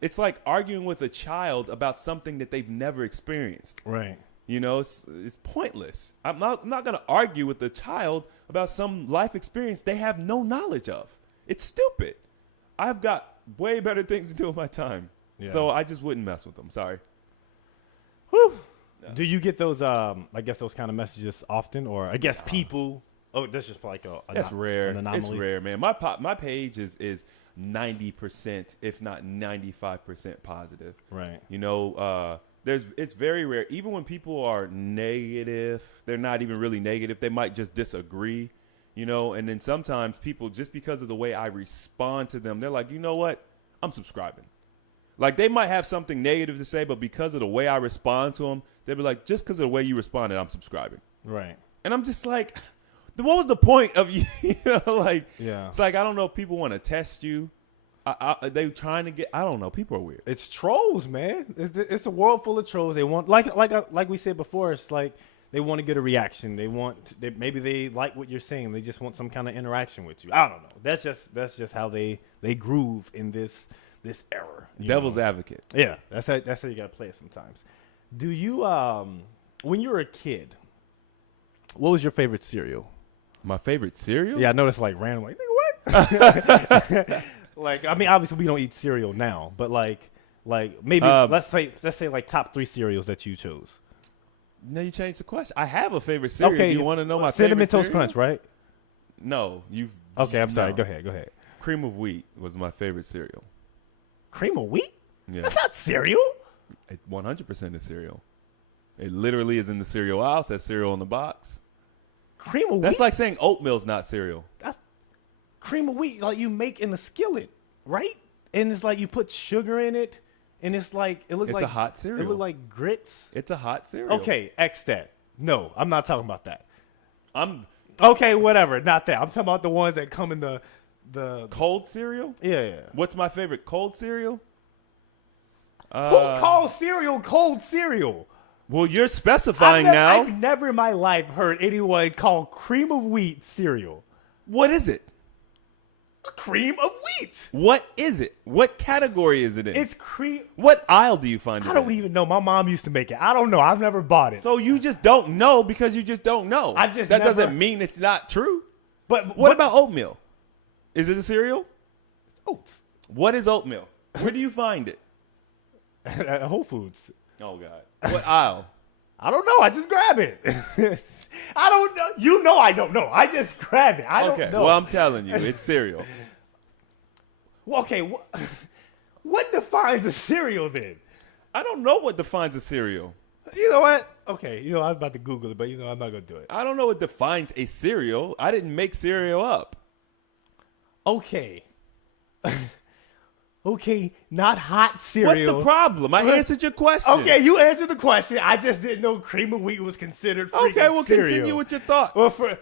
It's like arguing with a child about something that they've never experienced. Right. You know, it's pointless. I'm not going to argue with a child about some life experience they have no knowledge of. It's stupid. I've got way better things to do with my time. Yeah. So I just wouldn't mess with them. Sorry. Whew. No. Do you get those, I guess, those kind of messages often? Or I guess people... Oh, that's just like that's rare. An anomaly. It's rare, man. My page is 90%, if not 95% positive. Right. You know, it's very rare. Even when people are negative, they're not even really negative. They might just disagree, you know. And then sometimes people, just because of the way I respond to them, they're like, you know what? I'm subscribing. Like they might have something negative to say, but because of the way I respond to them, they'll be like, just because of the way you responded, I'm subscribing. Right. And I'm just like... What was the point of you know, like, yeah. It's like, I don't know if people want to test you. They trying to get, I don't know. People are weird. It's trolls, man. It's a world full of trolls. They want, like we said before, it's like they want to get a reaction. Maybe they like what you're saying. They just want some kind of interaction with you. I don't know. That's just how they groove in this era. Devil's advocate. Yeah. That's how you got to play it sometimes. Do you, when you were a kid, what was your favorite cereal? My favorite cereal? Yeah, I know it's like random. Like, nigga, what? Like, I mean, obviously we don't eat cereal now, but like maybe let's say like top 3 cereals that you chose. No, you changed the question. I have a favorite cereal. Okay, do you want to know my Cinnamon favorite Toast cereal? Crunch, right? No, you. Okay, I'm sorry. No. Go ahead. Cream of wheat was my favorite cereal. Cream of wheat? Yeah, that's not cereal. 100% is cereal. It literally is in the cereal aisle. It says cereal on the box. Cream of wheat? That's like saying oatmeal's not cereal. That's cream of wheat, like you make in a skillet, right? And it's like you put sugar in it, and it's like it's like a hot cereal. It looks like grits. It's a hot cereal. Okay, X that. No, I'm not talking about that. Okay, whatever, not that. I'm talking about the ones that come in the cold cereal. Yeah. What's my favorite cold cereal? Who calls cereal cold cereal? Well, you're specifying now. I've never in my life heard anyone call cream of wheat cereal. What is it? Cream of wheat. What is it? What category is it in? It's cream. What aisle do you find it in? I don't even know. My mom used to make it. I don't know. I've never bought it. So you just don't know because you just don't know. That doesn't mean it's not true. But what about oatmeal? Is it a cereal? It's oats. What is oatmeal? Where do you find it? At Whole Foods. Oh, God. What aisle? I don't know. I just grab it. I don't know. You know I don't know. I just grab it. I don't know. Well, I'm telling you, it's cereal. Well, okay, what defines a cereal then? I don't know what defines a cereal. You know what? Okay, I was about to Google it, but I'm not going to do it. I don't know what defines a cereal. I didn't make cereal up. Okay. Okay, not hot cereal. What's the problem? I answered your question. Okay, you answered the question. I just didn't know cream of wheat was considered freaking Okay, well, cereal. continue with your thoughts. Well,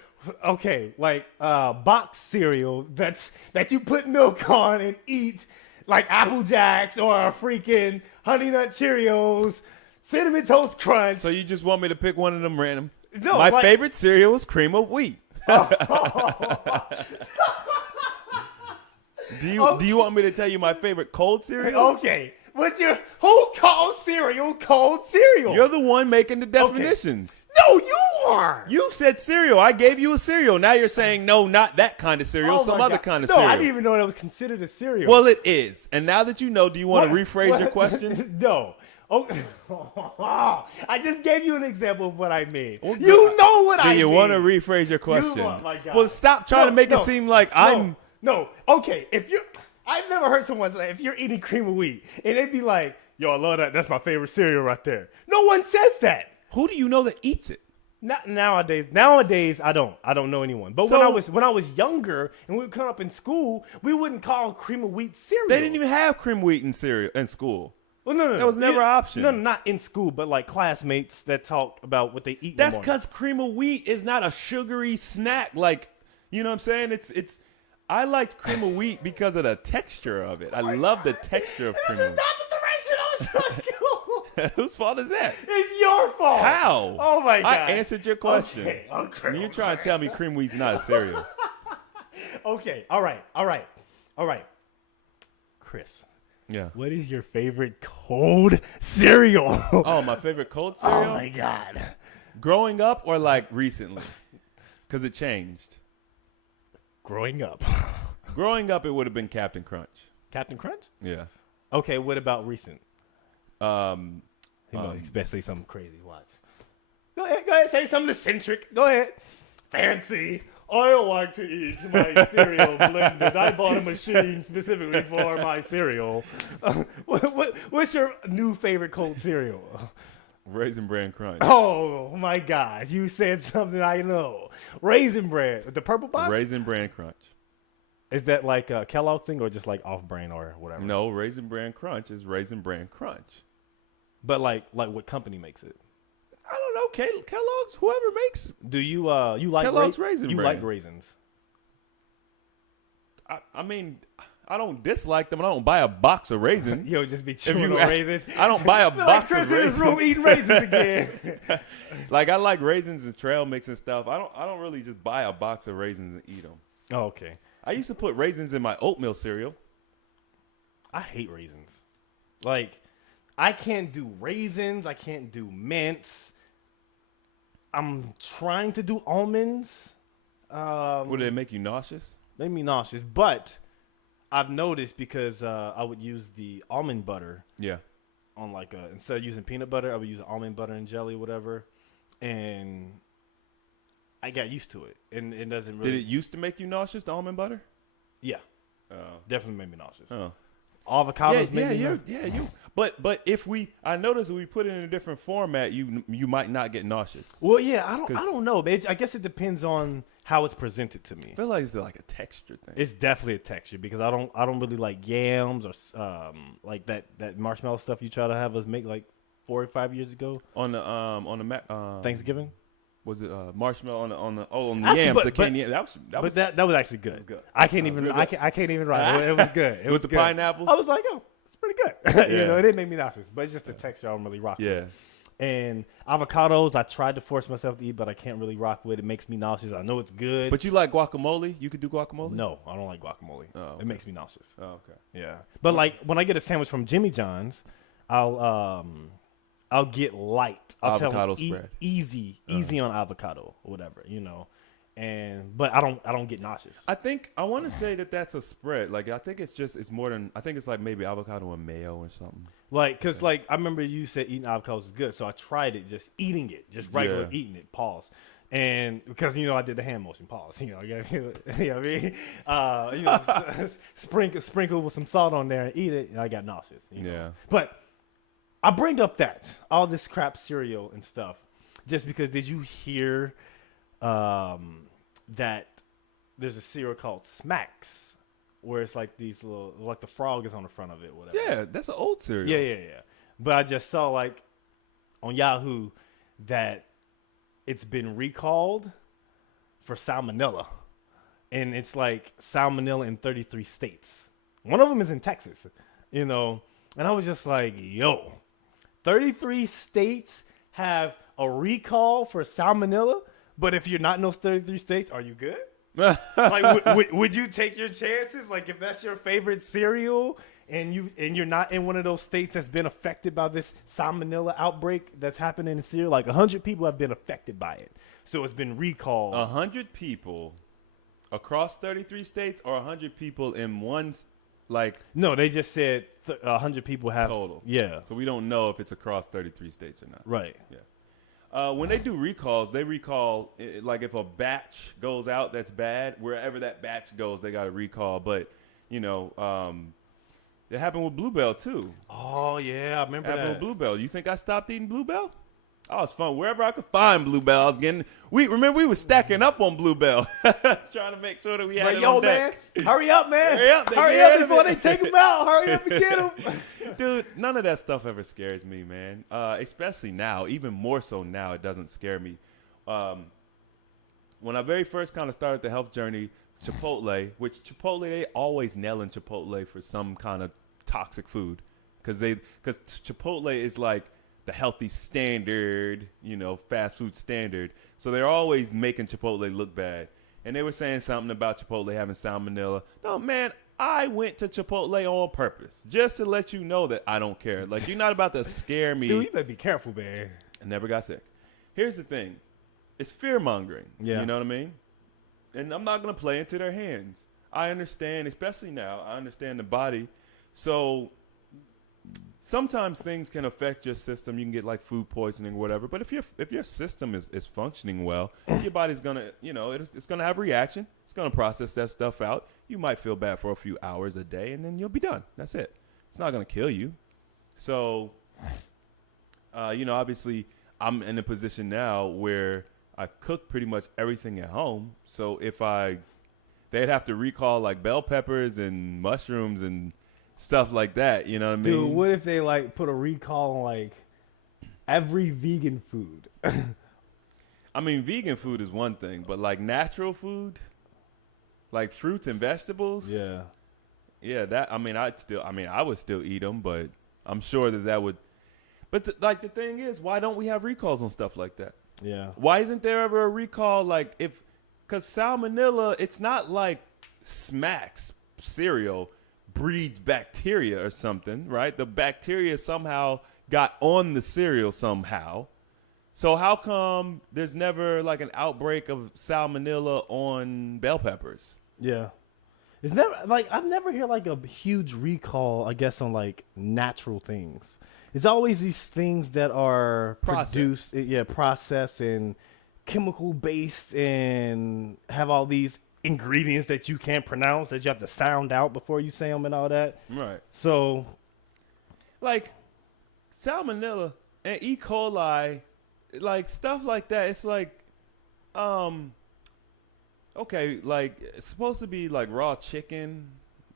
like box cereal that you put milk on and eat, like Apple Jacks or freaking Honey Nut Cheerios, Cinnamon Toast Crunch. So you just want me to pick one of them random? No, my favorite cereal is cream of wheat. Do you want me to tell you my favorite cold cereal? Okay. Who calls cereal cold cereal? You're the one making the definitions. Okay. No, you more. You said cereal. I gave you a cereal. Now you're saying no, not that kind of cereal, Oh some my other God. kind of no, cereal. I didn't even know that was considered a cereal. Well, it is. And now that you know, do you want to rephrase your What? question? No. Oh, I just gave you an example of what I mean. Well, you know what I mean. Do you want to rephrase your question? Oh my God. Well, stop trying to make it seem like I'm. No. Okay. I've never heard someone say if you're eating cream of wheat and they'd be like, "Yo, I love that. That's my favorite cereal right there." No one says that. Who do you know that eats it? Not nowadays. Nowadays, I don't know anyone. But So- when I was younger and we would come up in school, we wouldn't call cream of wheat cereal. They didn't even have cream of wheat in cereal in school. Well, no. That was never an option. No, not in school, but like classmates that talk about what they eat. That's in the morning. because cream of wheat is not a sugary snack. Like, you know what I'm saying? It's. I liked cream of wheat because of the texture of it. I love the texture of cream This of is not the direction I was trying to go. wheat. Whose fault is that? It's your fault. How? Oh my God! I answered your question. Okay. You're trying to tell me cream of wheat's not a cereal. Okay. All right. Chris, Yeah. what is your favorite cold cereal? Oh, my favorite cold cereal? Oh my God. Growing up or like recently? Because it changed. Growing up. Growing up, it would have been Captain Crunch. Captain Crunch? Yeah. Okay, what about recent? He Um, best say something crazy. Watch. Go ahead. Say something eccentric. Go ahead. Fancy. I like to eat my cereal blended. I bought a machine specifically for my cereal. What's your new favorite cold cereal? Raisin Bran Crunch. Oh my gosh, you said something I know. Raisin Bran, the purple box? Raisin Bran Crunch. Is that like a Kellogg thing or just like off-brand or whatever? No, Raisin Bran Crunch is Raisin Bran Crunch. But like what company makes it? I don't know. Kellogg's, whoever makes. Do you like Kellogg's Raisin You Bran. like raisins? I mean, I don't dislike them. I don't buy a box of raisins. You'll just be If chewing you- on raisins. I don't buy a Feel like box Chris of in his raisins. room eating raisins again. Like I like raisins and trail mix and stuff. I don't really just buy a box of raisins and eat them. Oh, okay. I used to put raisins in my oatmeal cereal. I hate raisins. Like, I can't do raisins. I can't do mints. I'm trying to do almonds. Would it make you nauseous? Made me nauseous, but I've noticed because I would use the almond butter Yeah. on like instead of using peanut butter, I would use almond butter and jelly, whatever, and I got used to it, and it doesn't really. Did it used to make you nauseous, the almond butter? Yeah, Oh. definitely made me nauseous. Oh. Avocados made me nauseous. But if I noticed if we put it in a different format, you might not get nauseous. Well, yeah, I 'Cause- don't know. I guess it depends on how it's presented to me. I feel like it's like a texture thing. It's definitely a texture because I don't really like yams or like that marshmallow stuff you try to have us make like 4 or 5 years ago. on the Thanksgiving. Was it marshmallow on the Actually, yams? but- the candy yams? That was That was actually good. was good. I can't That was even real I good. can't even write it. It was good. It was With the good. pineapples? I was like, oh, it's pretty good. Yeah. It didn't make me nauseous, but it's just the texture I don't really rock with. yeah. And avocados, I tried to force myself to eat, but I can't really rock with. It makes me nauseous. I know it's good. But you like guacamole? You could do guacamole? no, I don't like guacamole. Oh, okay. It makes me nauseous. Oh, okay. Yeah. But like when I get a sandwich from Jimmy John's, I'll get light. I'll Avocado tell them, spread. easy on avocado or whatever, but I don't get nauseous. I want to say that that's a spread. Like I think it's more than I think it's like maybe avocado and mayo or something. Like, cause like I remember you said eating avocados is good, so I tried it, just eating it, just regular Yeah. eating it. Pause. And because I did the hand motion. Pause. You know what I mean? Sprinkle with some salt on there and eat it. And I got nauseous. Yeah. But I bring up all this crap cereal and stuff, just because did you hear that there's a cereal called Smacks, where it's like these little, like the frog is on the front of it, whatever. Yeah, that's an old cereal. Yeah. But I just saw like on Yahoo that it's been recalled for salmonella, and it's like salmonella in 33 states. One of them is in Texas, and I was just like, yo, 33 states have a recall for salmonella, but if you're not in those 33 states, are you good? Like, would you take your chances? Like, if that's your favorite cereal and you're not in one of those states that's been affected by this salmonella outbreak that's happening in Syria, like 100 people have been affected by it. So it's been recalled. 100 people across 33 states, or 100 people in one, like no, they just said 100 people have total. Yeah. So we don't know if it's across 33 states or not. Right. Yeah. When they do recalls, they recall like if a batch goes out that's bad, wherever that batch goes, they got to recall. But you know, it happened with Bluebell too. Oh yeah, I remember that. With Bluebell. You think I stopped eating Bluebell? Oh, it's fun. Wherever I could find Bluebell, I was getting. We were stacking up on Bluebell, trying to make sure that we had it on deck. Man, hurry up, man! Hurry up before they take him out. Hurry up and get him, dude. None of that stuff ever scares me, man. Especially now, even more so now, it doesn't scare me. When I very first kind of started the health journey, Chipotle, they always nailing Chipotle for some kind of toxic food, because Chipotle is like the healthy standard, you know, fast food standard. So they're always making Chipotle look bad. And they were saying something about Chipotle having salmonella. No, man, I went to Chipotle on purpose just to let you know that I don't care. Like, you're not about to scare me. Dude, you better be careful, man. I never got sick. Here's the thing. It's fear-mongering. Yeah. You know what I mean? And I'm not going to play into their hands. I understand, especially now, I understand the body. So sometimes things can affect your system. You can get like food poisoning or whatever. But if your system is functioning well, your body's going to, you know, it's going to have a reaction. It's going to process that stuff out. You might feel bad for a few hours a day, and then you'll be done. That's it. It's not going to kill you. So, you know, obviously I'm in a position now where I cook pretty much everything at home. So they'd have to recall like bell peppers and mushrooms and stuff like that. You know what I mean? Dude, what if they like put a recall on like every vegan food? I mean, vegan food is one thing, but like natural food, like fruits and vegetables. Yeah. That, I would still eat them, but I'm sure that would. But the thing is, why don't we have recalls on stuff like that? Yeah. Why isn't there ever a recall? Like because salmonella, it's not like Smacks cereal breeds bacteria or something, right? The bacteria somehow got on the cereal somehow. So how come there's never like an outbreak of salmonella on bell peppers? Yeah. It's never like I've never heard like a huge recall, I guess, on like natural things. It's always these things that are produced, processed and chemical based and have all these ingredients that you can't pronounce, that you have to sound out before you say them and all that. Right. So, like salmonella and E. coli, like stuff like that. It's like, okay, like it's supposed to be like raw chicken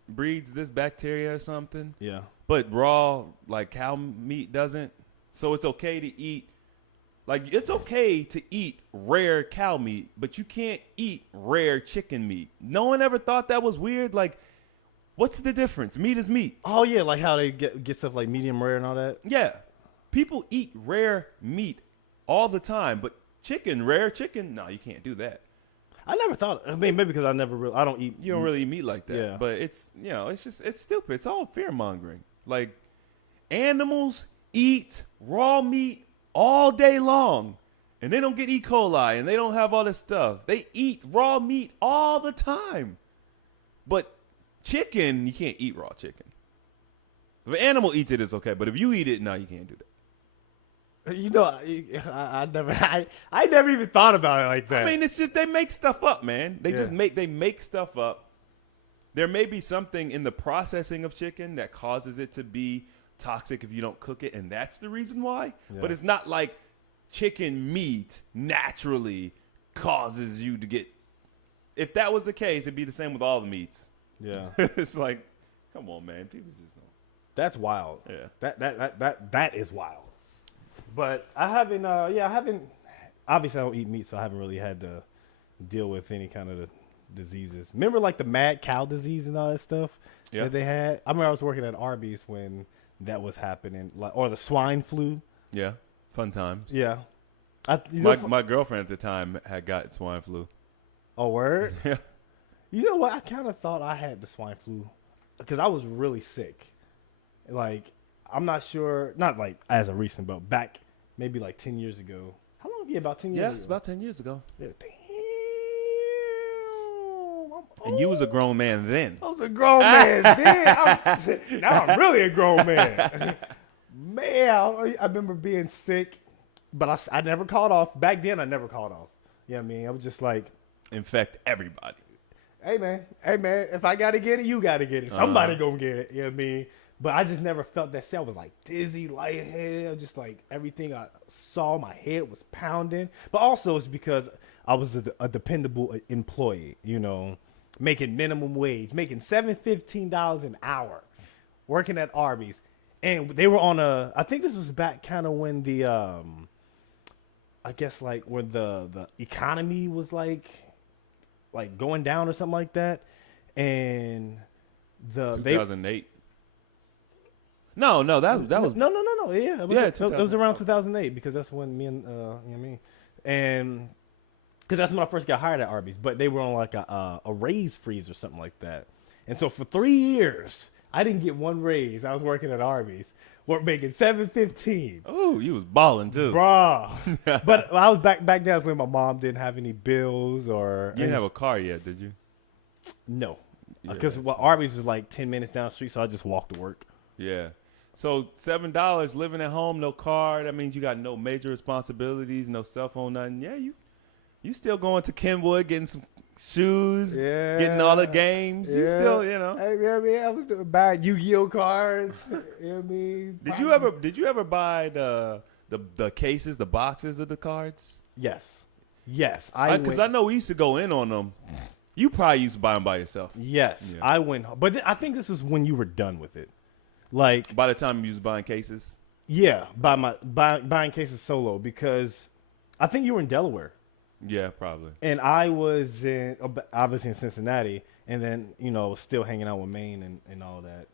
breeds this bacteria or something. Yeah. But raw, like cow meat doesn't. So it's okay to eat. Like, it's okay to eat rare cow meat, but you can't eat rare chicken meat. No one ever thought that was weird. Like, what's the difference? Meat is meat. Oh, yeah, like how they get stuff like medium rare and all that. Yeah. People eat rare meat all the time, but rare chicken, no, you can't do that. I never thought. I mean, maybe because I don't eat. You don't really eat meat like that. Yeah. But it's, you know, it's stupid. It's all fear mongering. Like, animals eat raw meat all day long, and they don't get E. coli, and they don't have all this stuff. They eat raw meat all the time. But chicken, you can't eat raw chicken. If an animal eats it, it's okay. But if you eat it, no, you can't do that. You know, I never even thought about it like that. I mean, it's just they make stuff up, man. They make stuff up. There may be something in the processing of chicken that causes it to be toxic if you don't cook it, and that's the reason why. Yeah. But it's not like chicken meat naturally causes you to get. If that was the case, it'd be the same with all the meats. Yeah. It's like, come on, man. People just don't. That's wild. Yeah. That is wild. But I haven't. Obviously, I don't eat meat, so I haven't really had to deal with any kind of diseases. Remember, like the mad cow disease and all that stuff that they had. I remember I was working at Arby's when that was happening, or the swine flu. Yeah, fun times. Yeah, my girlfriend at the time had got swine flu. Oh, word? Yeah. You know what? I kind of thought I had the swine flu because I was really sick. Like, I'm not sure, not like as a recent, but back maybe like 10 years ago. How long? Yeah, about 10 years ago. Yeah, it's about 10 years ago. Yeah, damn. And you was a grown man then. I was a grown man then. Now I'm really a grown man. Man, I remember being sick, but I never called off. Back then, I never called off. You know what I mean? I was just like, Infect everybody. hey, man, if I got to get it, you got to get it. Somebody gonna get it. You know what I mean? But I just never felt that. I was like dizzy, lightheaded, just like everything I saw, my head was pounding. But also it's because I was a dependable employee, you know, making minimum wage, making $7.15 an hour, working at Arby's. And they were on I think this was back kind of when the, I guess like when the economy was like going down or something like that. And 2008. No, that was no. Yeah, it was around 2008 because that's when me and you know what I mean, and because that's when I first got hired at Arby's. But they were on like a raise freeze or something like that, and so for 3 years I didn't get one raise. I was working at Arby's, making $7.15. Oh, you was balling too, bruh. But I was back then. I was when my mom didn't have any bills or you didn't have a car yet, did you? No, because Arby's was like 10 minutes down the street, so I just walked to work. Yeah. So $7 living at home, no car. That means you got no major responsibilities, no cell phone, nothing. Yeah, you still going to Kenwood, getting some shoes, getting all the games. Yeah. You still, you know. Hey, man, I was buying Yu-Gi-Oh cards. You know what I mean? Did you ever buy the cases, the boxes of the cards? Yes. Because I know we used to go in on them. You probably used to buy them by yourself. Yes, yeah. I went, but I think this was when you were done with it. Like by the time you was buying cases? Yeah, buying cases solo because I think you were in Delaware. Yeah, probably. And I was obviously in Cincinnati, and then, you know, still hanging out with Maine and all that.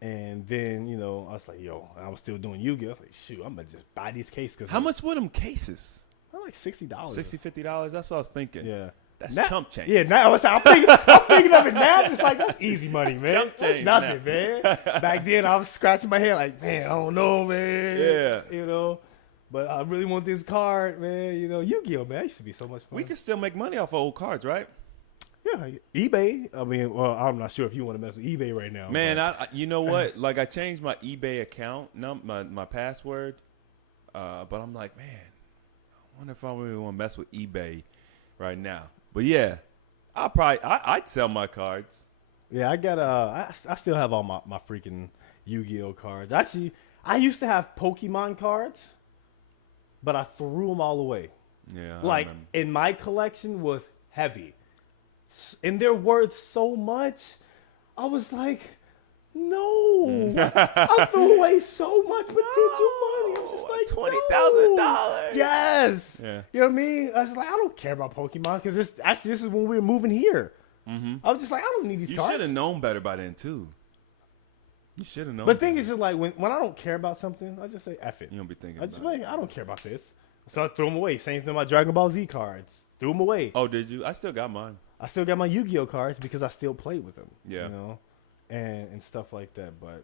And then, you know, I was like, I was still doing Yu-Gi-Oh! I was like, shoot, I'm going to just buy these cases. How much were them cases? Like $60. $60, $50? That's what I was thinking. Yeah. That's chump change. Yeah, now I'm thinking of it now. It's like, that's easy money, man. Chump change. That's nothing, man. Back then, I was scratching my head like, man, I don't know, man. Yeah. You know, but I really want this card, man. You know, Yu-Gi-Oh, man. It used to be so much fun. We can still make money off of old cards, right? Yeah, eBay. I mean, well, I'm not sure if you want to mess with eBay right now. Man, you know what? Like, I changed my eBay account, my password. But I'm like, man, I wonder if I really want to mess with eBay right now. But yeah, I'd sell my cards. Yeah, I got I still have all my freaking Yu-Gi-Oh cards. Actually, I used to have Pokemon cards, but I threw them all away. Yeah, like in my collection was heavy, and they're worth so much. I was like, no, I threw away so much potential money. I was just like, $20,000. Yes. Yeah. You know what I mean? I was like, I don't care about Pokemon because this is when we were moving here. Mm-hmm. I was just like, I don't need these cards. You should have known better by then too. You should have known. But the thing is, just like when I don't care about something, I just say F it. You don't be thinking. I just like, I don't care about this, so I threw them away. Same thing with my Dragon Ball Z cards. Threw them away. Oh, did you? I still got mine. I still got my Yu-Gi-Oh cards because I still play with them. Yeah. You know, and stuff like that. But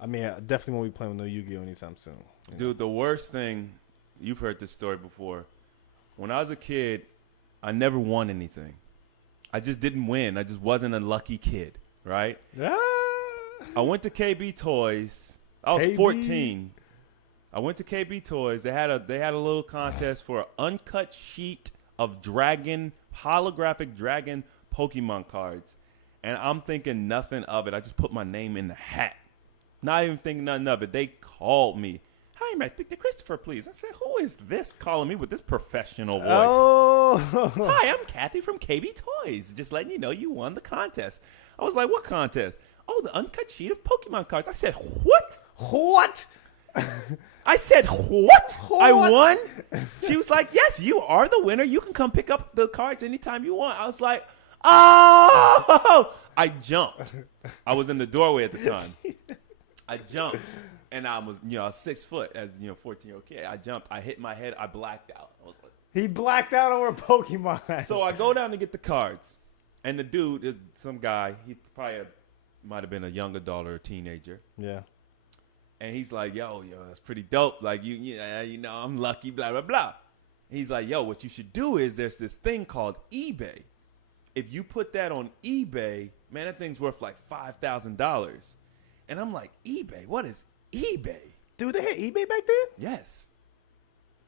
I mean, I definitely won't be playing with no Yu-Gi-Oh anytime soon. Dude, the worst thing, you've heard this story before. When I was a kid, I never won anything. I just didn't win. I just wasn't a lucky kid, right? Ah. I went to KB Toys. I was 14. I went to KB Toys. They had a little contest for an uncut sheet of holographic dragon Pokemon cards. And I'm thinking nothing of it. I just put my name in the hat. Not even thinking nothing of it. They called me. Hi, may I speak to Christopher, please? I said, who is this calling me with this professional voice? Oh. Hi, I'm Kathy from KB Toys. Just letting you know you won the contest. I was like, what contest? Oh, the uncut sheet of Pokemon cards. I said, what? What? I said, what? I won? She was like, yes, you are the winner. You can come pick up the cards anytime you want. I was like, oh! I jumped. I was in the doorway at the time. I jumped. And I was, 6 foot as, 14-year-old kid. I jumped. I hit my head. I blacked out. I was like, he blacked out over Pokemon. So I go down to get the cards. And the dude is some guy. He probably might have been a young adult or a teenager. Yeah. And he's like, yo, that's pretty dope. Like, I'm lucky, blah, blah, blah. He's like, yo, what you should do is there's this thing called eBay. If you put that on eBay, man, that thing's worth like $5,000. And I'm like, eBay? What is eBay? Dude, they had eBay back then? Yes.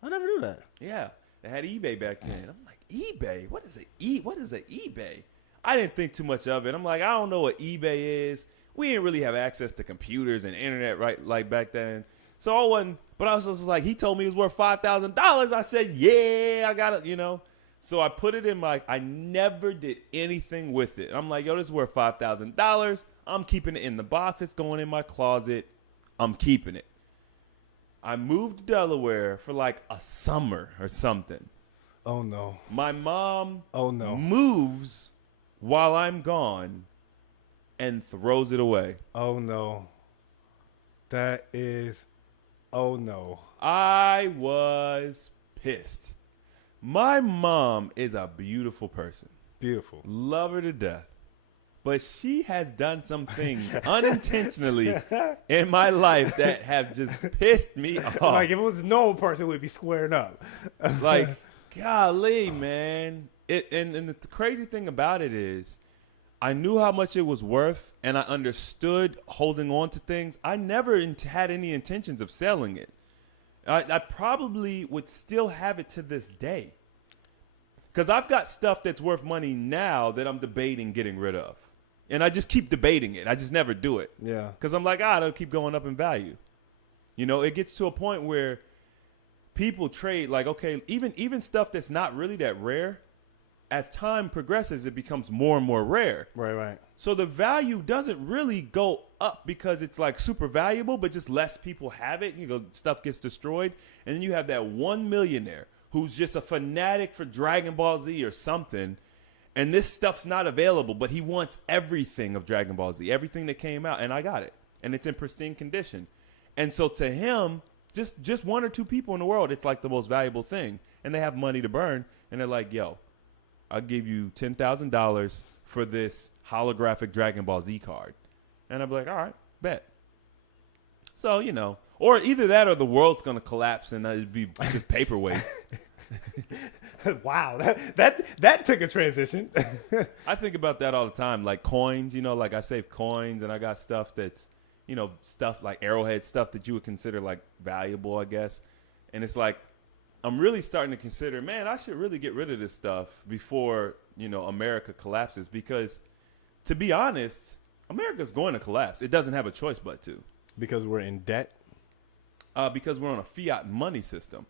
I never knew that. Yeah, they had eBay back then. I'm like, eBay? What is an eBay? I didn't think too much of it. I'm like, I don't know what eBay is. We didn't really have access to computers and internet right like back then. So I wasn't, but I was just like, he told me it was worth $5,000. I said, yeah, I got it, So I put it in I never did anything with it. I'm like, yo, this is worth $5,000. I'm keeping it in the box. It's going in my closet. I'm keeping it. I moved to Delaware for like a summer or something. Oh, no. My mom moves while I'm gone and throws it away. Oh, no. That is, oh, no. I was pissed. My mom is a beautiful person. Beautiful. Love her to death. But she has done some things unintentionally in my life that have just pissed me off. Like, if it was a normal person, we'd be squaring up. Like, golly, man. And the crazy thing about it is, I knew how much it was worth, and I understood holding on to things. I never had any intentions of selling it. I probably would still have it to this day. Because I've got stuff that's worth money now that I'm debating getting rid of. And I just keep debating it. I just never do it. Yeah. Because I'm like, it'll keep going up in value. It gets to a point where people trade, like, okay, even stuff that's not really that rare, as time progresses, it becomes more and more rare. Right. So the value doesn't really go up because it's like super valuable, but just less people have it. Stuff gets destroyed. And then you have that one millionaire who's just a fanatic for Dragon Ball Z or something. And this stuff's not available, but he wants everything of Dragon Ball Z, everything that came out. And I got it. And it's in pristine condition. And so to him, just one or two people in the world, it's like the most valuable thing. And they have money to burn. And they're like, yo, I'll give you $10,000 for this holographic Dragon Ball Z card. And I'm like, all right, bet. So, or either that or the world's going to collapse and it'd be just paperweight. Wow, that took a transition. I think about that all the time, like coins, like I save coins and I got stuff that's, stuff like Arrowhead stuff that you would consider like valuable, I guess. And it's like, I'm really starting to consider, man, I should really get rid of this stuff before, America collapses. Because to be honest, America's going to collapse. It doesn't have a choice but to. Because we're in debt? Because we're on a fiat money system.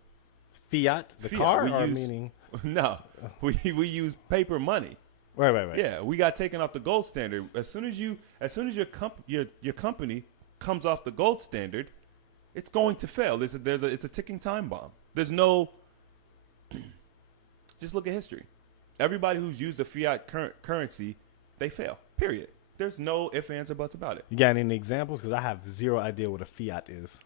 Fiat? The car? Meaning? No, we use paper money. Right. Yeah, we got taken off the gold standard. As soon as your company comes off the gold standard, it's going to fail. It's a ticking time bomb. There's no. Just look at history. Everybody who's used a fiat currency, they fail. Period. There's no ifs, ands, or buts about it. You got any examples? Because I have zero idea what a fiat is.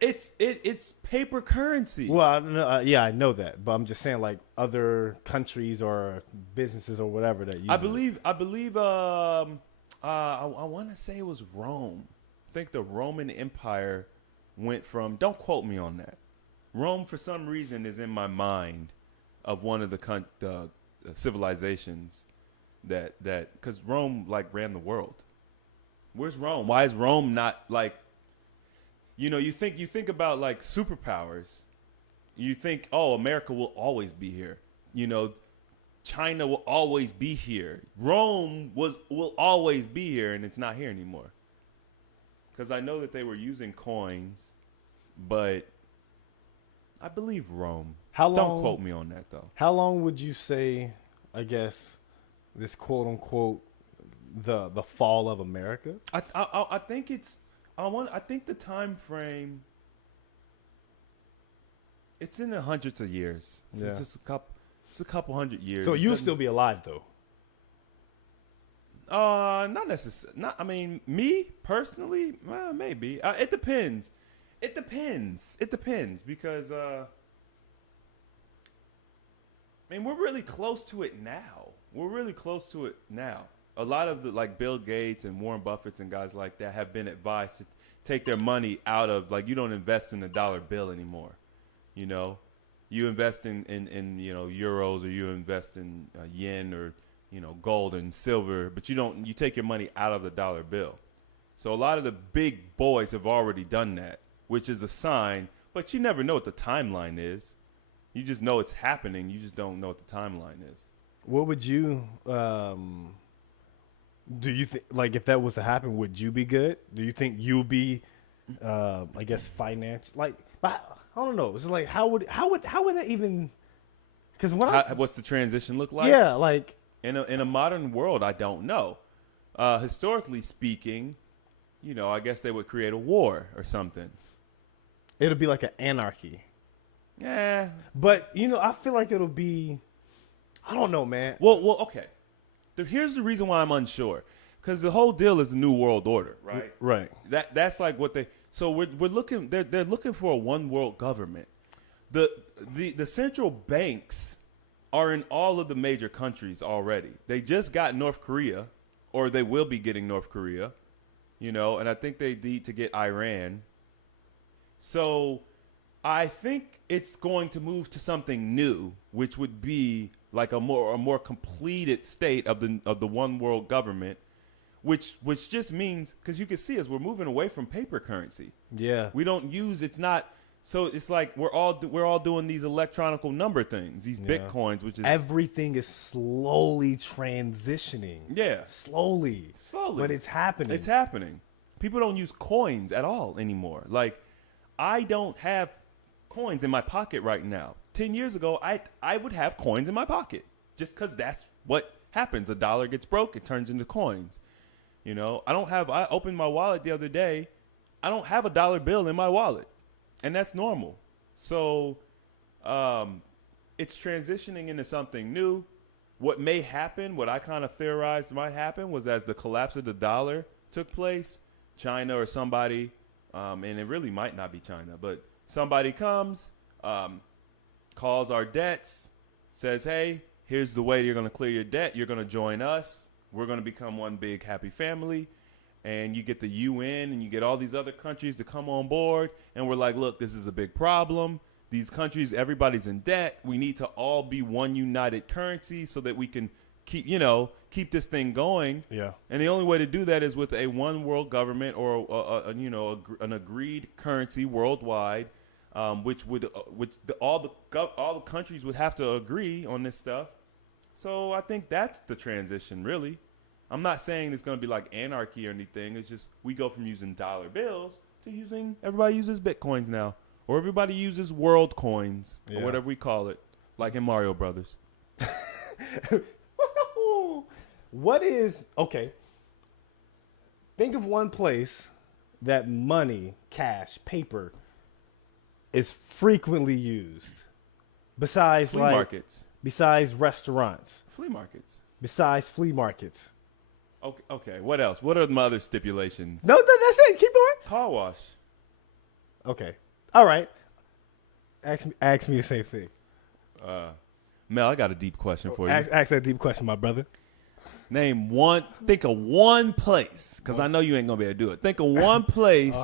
It's paper currency. Well, yeah, I know that, but I'm just saying, like other countries or businesses or whatever that use I believe. I want to say it was Rome. I think the Roman Empire went from. Don't quote me on that. Rome, for some reason, is in my mind of one of the civilizations that because Rome like ran the world. Where's Rome? Why is Rome not like? You think about like superpowers. You think, oh, America will always be here. China will always be here. Rome will always be here, and it's not here anymore. Because I know that they were using coins, but I believe Rome. Don't quote me on that though. How long would you say, I guess, this quote unquote the fall of America? I think it's. I think the time frame. It's in the hundreds of years. So it's just a couple hundred years. So you'll still be alive though. Not necessarily. Not. I mean, me personally, maybe. It depends. It depends because I mean, we're really close to it now. A lot of the like Bill Gates and Warren Buffett and guys like that have been advised take their money out of, like, you don't invest in the dollar bill anymore. You know, you invest in euros, or you invest in yen, or gold and silver, but you take your money out of the dollar bill. So a lot of the big boys have already done that, which is a sign, but you never know what the timeline is. You just know it's happening. You just don't know what the timeline is. What would you do? You think, like, if that was to happen, would you be good? Do you think you'll be, I guess, finance? Like, I don't know. It's like, how would that even? Because what's the transition look like? Yeah, like in a modern world, I don't know. Historically speaking, I guess they would create a war or something. It'll be like an anarchy. Yeah, but I feel like it'll be. I don't know, man. Well, okay. Here's the reason why I'm unsure, because the whole deal is the New World Order, right? Right. That's like what they. So we're looking. They're looking for a one world government. The central banks are in all of the major countries already. They just got North Korea, or they will be getting North Korea, and I think they need to get Iran. So I think it's going to move to something new, which would be like a more completed state of the one world government, which just means, because you can see as we're moving away from paper currency. Yeah, we don't use, it's not. So it's like we're all doing these electronical number things, these bitcoins, which is everything is slowly transitioning. Yeah, slowly, but it's happening. It's happening. People don't use coins at all anymore. Like, I don't have coins in my pocket right now. 10 years ago, I would have coins in my pocket just because that's what happens. A dollar gets broke, it turns into coins. I opened my wallet the other day. I don't have a dollar bill in my wallet, and that's normal. So it's transitioning into something new. What may happen, what I kind of theorized might happen, was as the collapse of the dollar took place, China or somebody, and it really might not be China, but somebody comes, calls our debts, says, hey, here's the way you're going to clear your debt. You're going to join us. We're going to become one big happy family. And you get the UN and you get all these other countries to come on board. And we're like, look, this is a big problem. These countries, everybody's in debt. We need to all be one united currency so that we can keep this thing going. Yeah. And the only way to do that is with a one world government, or an agreed currency worldwide, which all the countries would have to agree on this stuff. So I think that's the transition, really. I'm not saying it's going to be like anarchy or anything. It's just we go from using dollar bills to everybody uses bitcoins now, or everybody uses world coins, or whatever we call it, like in Mario Brothers. Okay, think of one place that money, cash, paper is frequently used besides flea markets, besides restaurants, flea markets, besides flea markets. Okay. What else? What are my other stipulations? No, that's it. Keep going. Car wash. Okay. All right. Ask me the same thing. Mel, I got a deep question for you. Ask that deep question, my brother. Think of one place, because I know you ain't going to be able to do it. Think of one place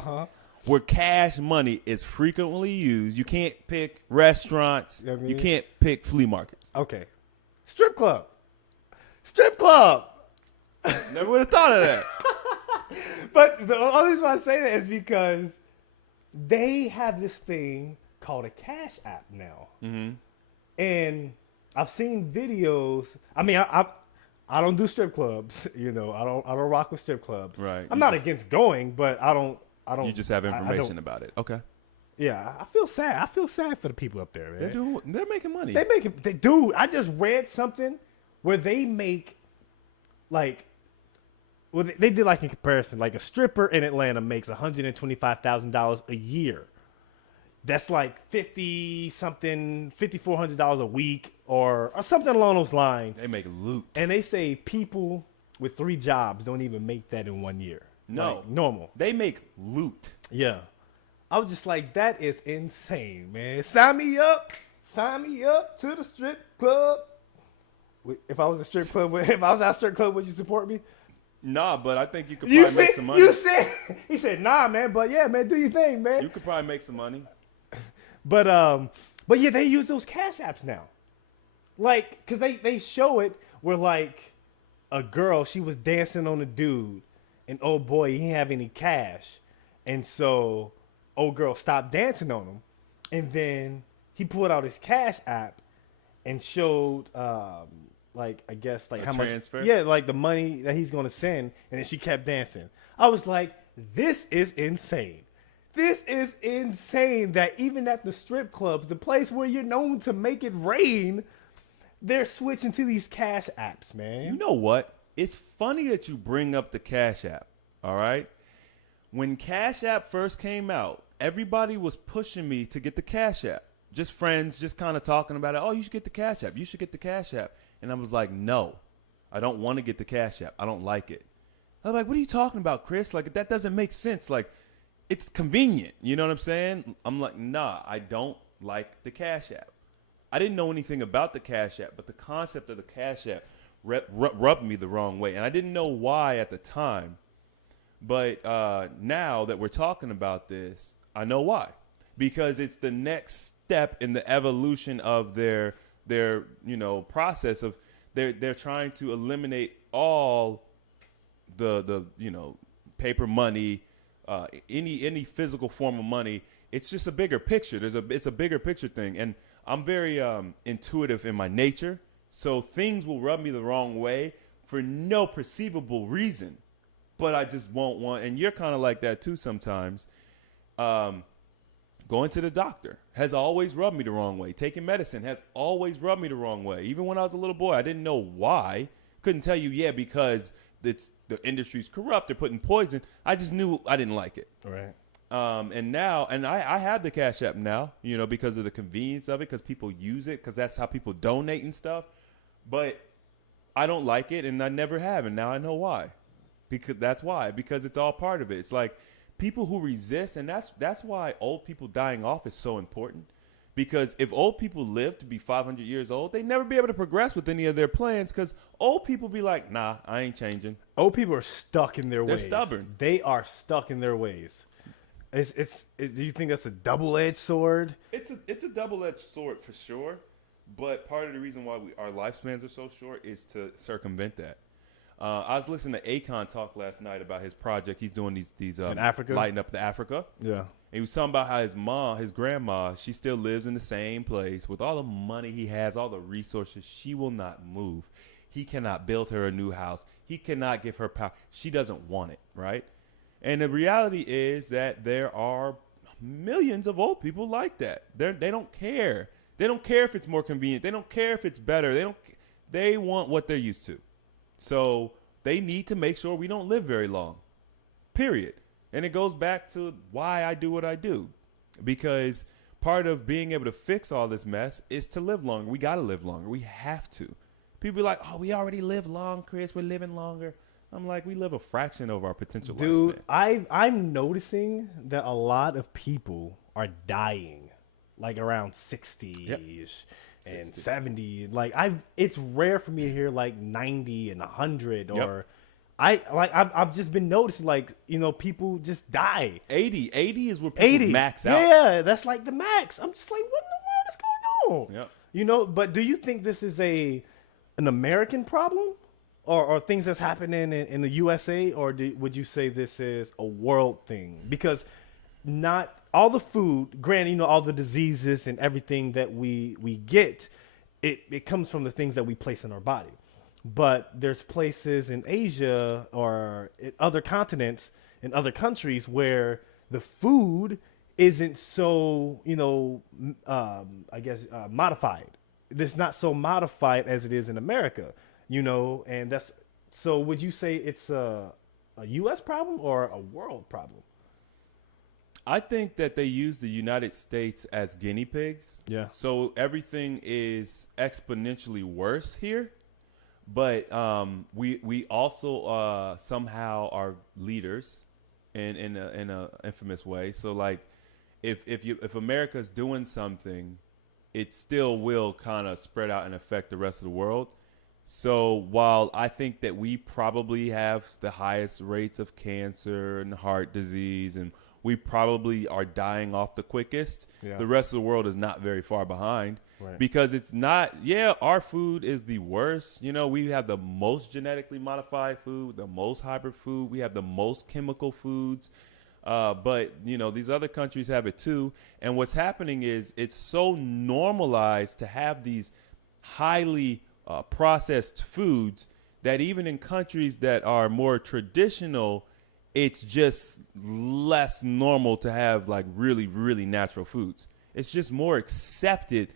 where cash money is frequently used. You can't pick restaurants. You can't pick flea markets. Okay. Strip club. Strip club. Never would have thought of that. But the only reason why I say that is because they have this thing called a cash app now. Mm-hmm. And I've seen videos. I mean, I don't do strip clubs. I don't rock with strip clubs. Right. I'm not against going, but I don't. You just have information about it. Okay. Yeah, I feel sad. I feel sad for the people up there, man. They're making money. Dude, I just read something where they make they did like in comparison, like a stripper in Atlanta makes $125,000 a year. That's like $5,400 a week or something along those lines. They make loot. And they say people with 3 jobs don't even make that in 1 year. No. Like, normal. They make loot. Yeah. I was just like, that is insane, man. Sign me up to the strip club. If I was at a strip club, would you support me? Nah, but I think you could You probably make said, some money. you said, he said, nah, man, but yeah, man, do your thing, man. You could probably make some money. But yeah, they use those cash apps now. Like, cause they show it where like a girl, she was dancing on a dude, and oh boy, he didn't have any cash. And so old girl stopped dancing on him. And then he pulled out his cash app and showed like I guess like A how transfer? much, yeah, like the money that he's gonna send, and then she kept dancing. I was like, this is insane. This is insane that even at the strip clubs, the place where you're known to make it rain, they're switching to these cash apps, man. You know what? It's funny that you bring up the Cash App. All right. When Cash App first came out, everybody was pushing me to get the Cash App. Just friends, just kind of talking about it. Oh, you should get the Cash App. You should get the Cash App. And I was like, no, I don't want to get the Cash App. I don't like it. I'm like, what are you talking about, Chris? Like, that doesn't make sense. Like, it's convenient. You know what I'm saying? I'm like, nah, I don't like the Cash App. I didn't know anything about the Cash App, but the concept of the Cash App rubbed me the wrong way. And I didn't know why at the time. But now that we're talking about this, I know why. Because it's the next step in the evolution of their process of they're trying to eliminate all the paper money, any physical form of money. It's just a bigger picture. It's a bigger picture thing. And I'm very intuitive in my nature. So things will rub me the wrong way for no perceivable reason. But I just won't want, and you're kind of like that too sometimes. Going to the doctor has always rubbed me the wrong way. Taking medicine has always rubbed me the wrong way. Even when I was a little boy, I didn't know why. Couldn't tell you, because the industry's corrupt. They're putting poison. I just knew I didn't like it. Right. And now, I have the Cash App now, because of the convenience of it, because people use it, because that's how people donate and stuff. But I don't like it, and I never have, and now I know why. Because it's all part of it. It's like people who resist, and that's why old people dying off is so important. Because if old people live to be 500 years old, they never be able to progress with any of their plans, because old people be like, nah, I ain't changing. Old people are stuck in their ways. They're stubborn. They are stuck in their ways. Do you think that's a double-edged sword? It's a double-edged sword for sure, but part of the reason why our lifespans are so short is to circumvent that. I was listening to Akon talk last night about his project. He's doing these in Africa, lighting up the Africa. Yeah, and he was talking about how his grandma, she still lives in the same place with all the money he has, all the resources. She will not move. He cannot build her a new house. He cannot give her power. She doesn't want it, right? And the reality is that there are millions of old people like that. They don't care. They don't care if it's more convenient. They don't care if it's better. They want what they're used to. So they need to make sure we don't live very long, period. And it goes back to why I do what I do, because part of being able to fix all this mess is to live longer. We got to live longer. We have to. People be like, oh, we already live long, Chris. We're living longer. I'm like, we live a fraction of our potential lifespan. Dude, I'm noticing that a lot of people are dying, like around 60-ish. Yep. And 60. 70. Like it's rare for me to hear like 90 and 100 or Yep. I've just been noticing like, people just die. 80 is where people max out. Yeah, that's like the max. I'm just like, what in the world is going on? Yep. But do you think this is an American problem or things that's happening in the USA, or would you say this is a world thing? Because not all the food, granted, all the diseases and everything that we get, it comes from the things that we place in our body. But there's places in Asia or in other continents, in other countries, where the food isn't so, modified. It's not so modified as it is in America, and so would you say it's a U.S. problem or a world problem? I think that they use the United States as guinea pigs. Yeah. So everything is exponentially worse here. But we also somehow are leaders in a infamous way. So like if America's doing something, it still will kind of spread out and affect the rest of the world. So while I think that we probably have the highest rates of cancer and heart disease, and we probably are dying off the quickest, Yeah. the rest of the world is not very far behind. Right. Because it's not, yeah, our food is the worst. You know, we have the most genetically modified food, the most hybrid food. We have the most chemical foods. But, you know, these other countries have it too. And what's happening is it's so normalized to have these highly processed foods that even in countries that are more traditional, it's just less normal to have like really, really natural foods. It's just more accepted,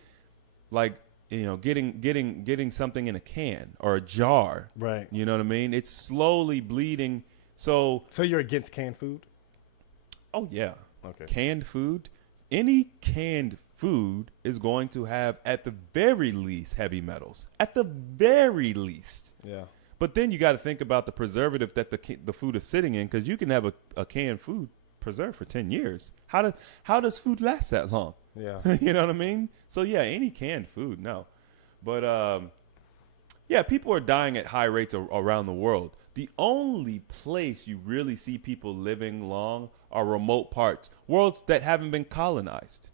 like, you know, getting something in a can or a jar. Right. You know what I mean? It's slowly bleeding. So you're against canned food? oh yeah. Okay. Canned food. Any canned food is going to have, at the very least, heavy metals. At the very least. Yeah. But then you got to think about the preservative that the food is sitting in, because you can have a canned food preserved for 10 years. How does food last that long? Yeah. You know what I mean? So yeah, any canned food, no. But yeah, people are dying at high rates around the world. The only place you really see people living long are remote parts, worlds that haven't been colonized.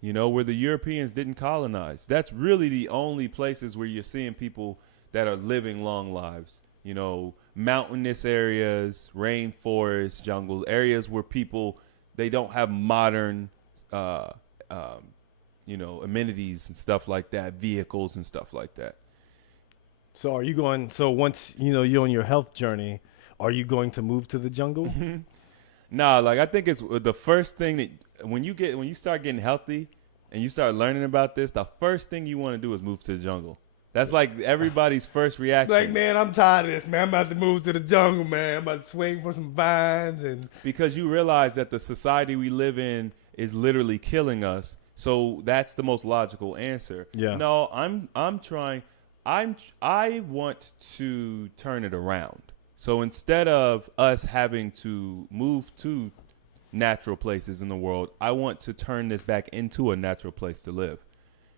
You know, where the Europeans didn't colonize. That's really the only places where you're seeing people that are living long lives. You know, mountainous areas, rainforests, jungles, areas where people, they don't have modern, you know, amenities and stuff like that, vehicles and stuff like that. So are you going? So once you know you're on your health journey, are you going to move to the jungle? Nah, like I think it's the first thing that when you start getting healthy and you start learning about this, the first thing you want to do is move to the jungle. That's like everybody's first reaction. Like, man, I'm tired of this, man. I'm about to move to the jungle, man. I'm about to swing for some vines and because you realize that the society we live in is literally killing us. So that's the most logical answer. Yeah. No, I want to turn it around. So instead of us having to move to natural places in the world, I want to turn this back into a natural place to live.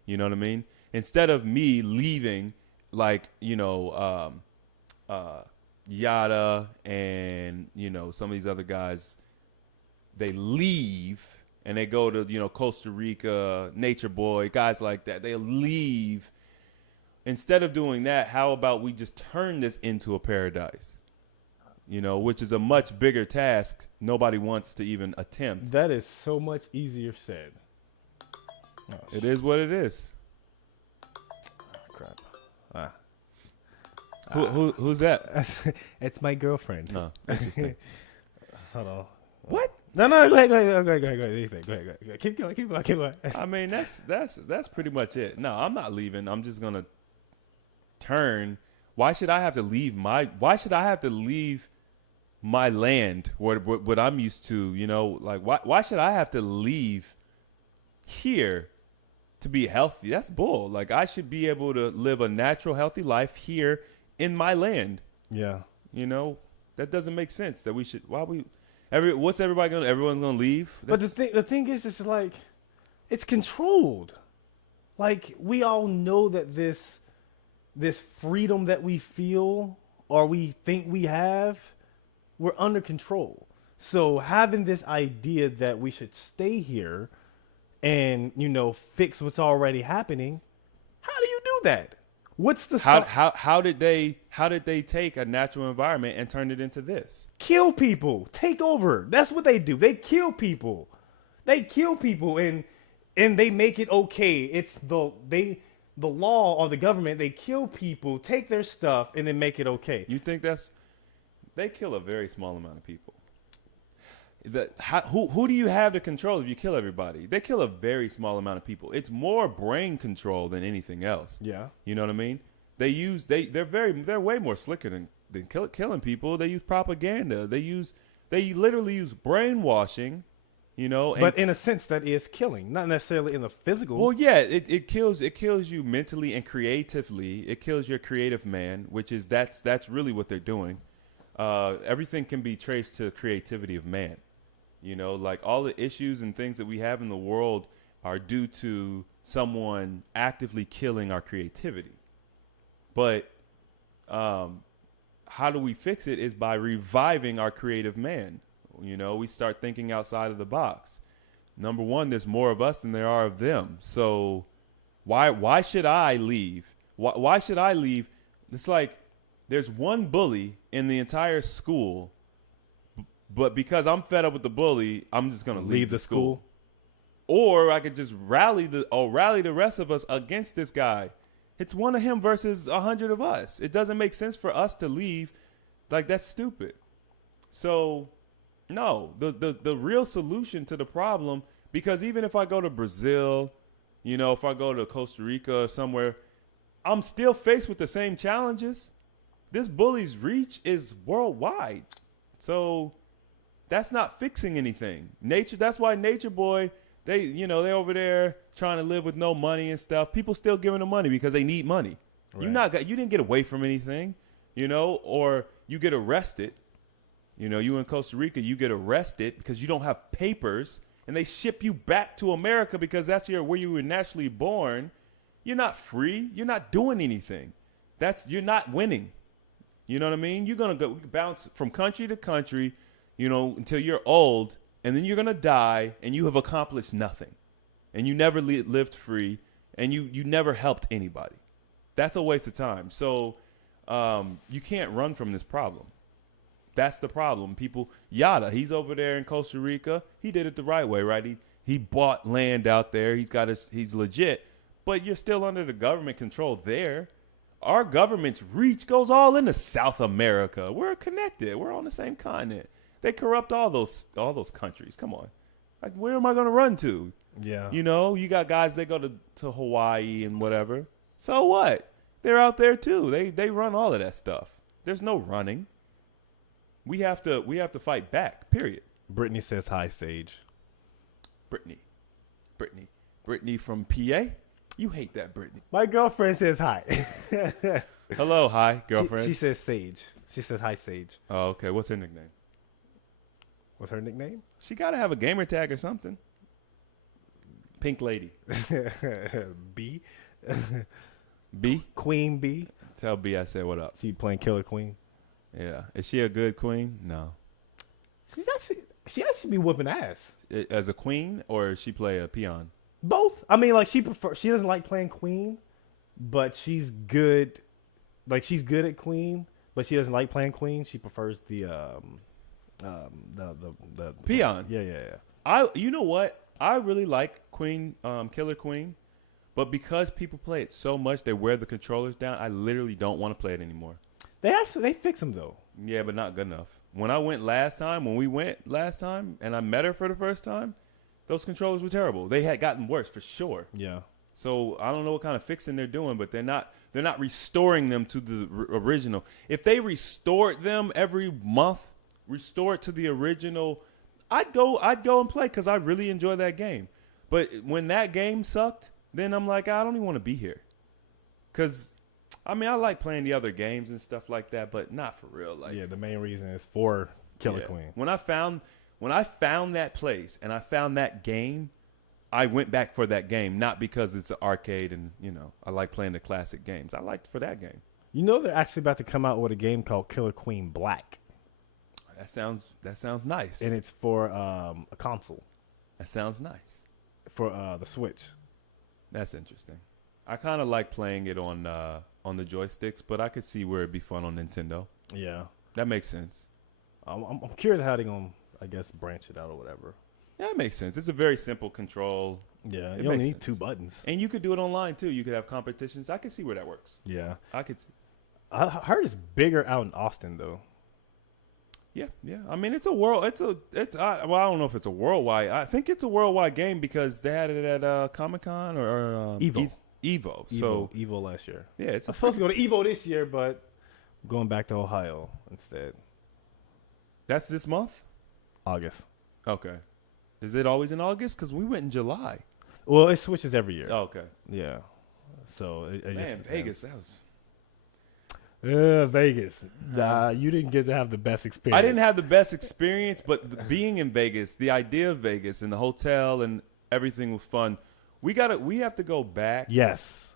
You know what I mean? Instead of me leaving, like, you know, Yada and, you know, some of these other guys, they leave and they go to, you know, Costa Rica, Nature Boy, guys like that. They leave. Instead of doing that, how about we just turn this into a paradise? You know, which is a much bigger task nobody wants to even attempt. that is so much easier said. It is what it is. Crap. Who's that? It's my girlfriend. No, interesting. Hold on. What? No, go ahead. Go ahead. Keep going. I mean, that's pretty much it. No, I'm not leaving. I'm just gonna turn. Why should I have to leave my land, what I'm used to? You know, like why should I have to leave here to be healthy? That's bull. Like I should be able to live a natural, healthy life here in my land. Yeah. You know, that doesn't make sense. That we should. What's everybody gonna? Everyone's gonna leave. But the thing is, it's like it's controlled. Like we all know that this freedom that we feel or we think we have, we're under control. So having this idea that we should stay here and, you know, fix what's already happening, how do you do that? What's the how did they take a natural environment and turn it into this? Kill people, take over. That's what they do. They kill people. And they make it okay. It's the law or the government. They kill people, take their stuff, and then make it okay. You think they kill a very small amount of people. Who do you have to control if you kill everybody? They kill a very small amount of people. It's more brain control than anything else. Yeah. You know what I mean? They're way more slicker than killing people. They use propaganda. They literally use brainwashing, you know. But in a sense that is killing, not necessarily in the physical. Well, yeah, it kills you mentally and creatively. It kills your creative man, which is that's really what they're doing. Everything can be traced to creativity of man. You know, like all the issues and things that we have in the world are due to someone actively killing our creativity. But How do we fix it is by reviving our creative man. We start thinking outside of the box. Number one, there's more of us than there are of them. So why should I leave? Why should I leave? It's like there's one bully in the entire school, but because I'm fed up with the bully, I'm just going to leave the school. Or I could just rally the rest of us against this guy. It's one of him versus 100 of us. It doesn't make sense for us to leave. Like, that's stupid. So, no, the real solution to the problem, because even if I go to Brazil, if I go to Costa Rica or somewhere, I'm still faced with the same challenges. This bully's reach is worldwide. So that's not fixing anything. That's why Nature Boy, they're over there trying to live with no money and stuff. People still giving them money because they need money. Right. You didn't get away from anything, or you get arrested. You in Costa Rica, you get arrested because you don't have papers, and they ship you back to America because that's where you were naturally born. You're not free. You're not doing anything. You're not winning. You know what I mean? You're going to bounce from country to country, until you're old, and then you're going to die, and you have accomplished nothing. And you never lived free, and you never helped anybody. That's a waste of time. So you can't run from this problem. That's the problem. People, Yada, he's over there in Costa Rica. He did it the right way, right? He bought land out there. He's legit. But you're still under the government control there. Our government's reach goes all into South America. We're connected. We're on the same continent. They corrupt all those countries. Come on. Like, where am I going to run to? Yeah. You got guys that go to Hawaii and whatever. So what? They're out there too. They run all of that stuff. There's no running. We have to fight back, period. Brittany says hi, Sage. Brittany from PA? You hate that, Brittany. My girlfriend says hi. Hello, hi, girlfriend. She says Sage. She says hi, Sage. Oh, okay. What's her nickname? What's her nickname? She got to have a gamer tag or something. Pink Lady. B? B? Queen B. Tell B I said what up. She playing Killer Queen. Yeah. Is she a good queen? No. She actually be whooping ass. As a queen, or she play a peon? Both. I mean, like, she doesn't like playing queen, but she's good. Like, she's good at queen, but she doesn't like playing queen. She prefers the peon. Yeah. You know what? I really like Queen, Killer Queen, but because people play it so much, they wear the controllers down. I literally don't want to play it anymore. They fix them though. Yeah, but not good enough. When we went last time, and I met her for the first time, those controllers were terrible. They had gotten worse for sure. Yeah. So I don't know what kind of fixing they're doing, but they're not restoring them to the original. If they restored them every month, restore it to the original, I'd go and play because I really enjoy that game. But when that game sucked, then I'm like, I don't even want to be here. Because, I mean, I like playing the other games and stuff like that, but not for real. Like, yeah, the main reason is for Killer Queen. When I found that place and I found that game, I went back for that game, not because it's an arcade and, I like playing the classic games. I liked for that game. They're actually about to come out with a game called Killer Queen Black. That sounds nice. And it's for a console. That sounds nice. For the Switch. That's interesting. I kind of like playing it on the joysticks, but I could see where it'd be fun on Nintendo. Yeah. That makes sense. I'm curious how they're going to, I guess, branch it out or whatever. Yeah, it makes sense. It's a very simple control. Yeah, you only need 2 buttons. And you could do it online, too. You could have competitions. I could see where that works. Yeah. I could see. I heard it's bigger out in Austin, though. Yeah. I mean, I don't know if it's a worldwide. I think it's a worldwide game because they had it at Comic-Con or Evo. Evo last year. Yeah, it's supposed to go to Evo this year, but I'm going back to Ohio instead. That's this month? August. Okay. Is it always in August? Because we went in July. Well, it switches every year. Oh, okay. Yeah. So man, Vegas, that was. Vegas. You didn't get to have the best experience. I didn't have the best experience, but being in Vegas, the idea of Vegas and the hotel and everything was fun. We have to go back. Yes.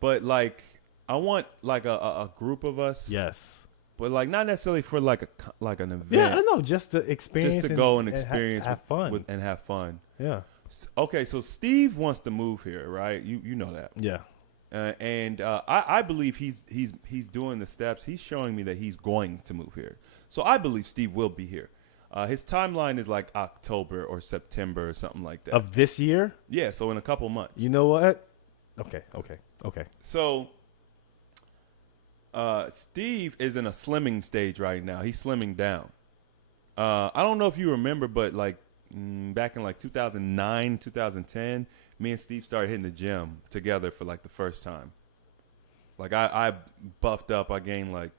But like I want like a group of us. Yes. But like not necessarily for like an event. Yeah, I know. Just to experience. Just to go and experience, have fun, and have fun. Yeah. Okay, so Steve wants to move here, right? You know that. Yeah. And I believe he's doing the steps. He's showing me that he's going to move here. So I believe Steve will be here. His timeline is like October or September or something like that. Of this year? Yeah, so in a couple months. You know what? Okay. So Steve is in a slimming stage right now. He's slimming down. I don't know if you remember, but like back in like 2009, 2010, me and Steve started hitting the gym together for like the first time. Like I buffed up. I gained like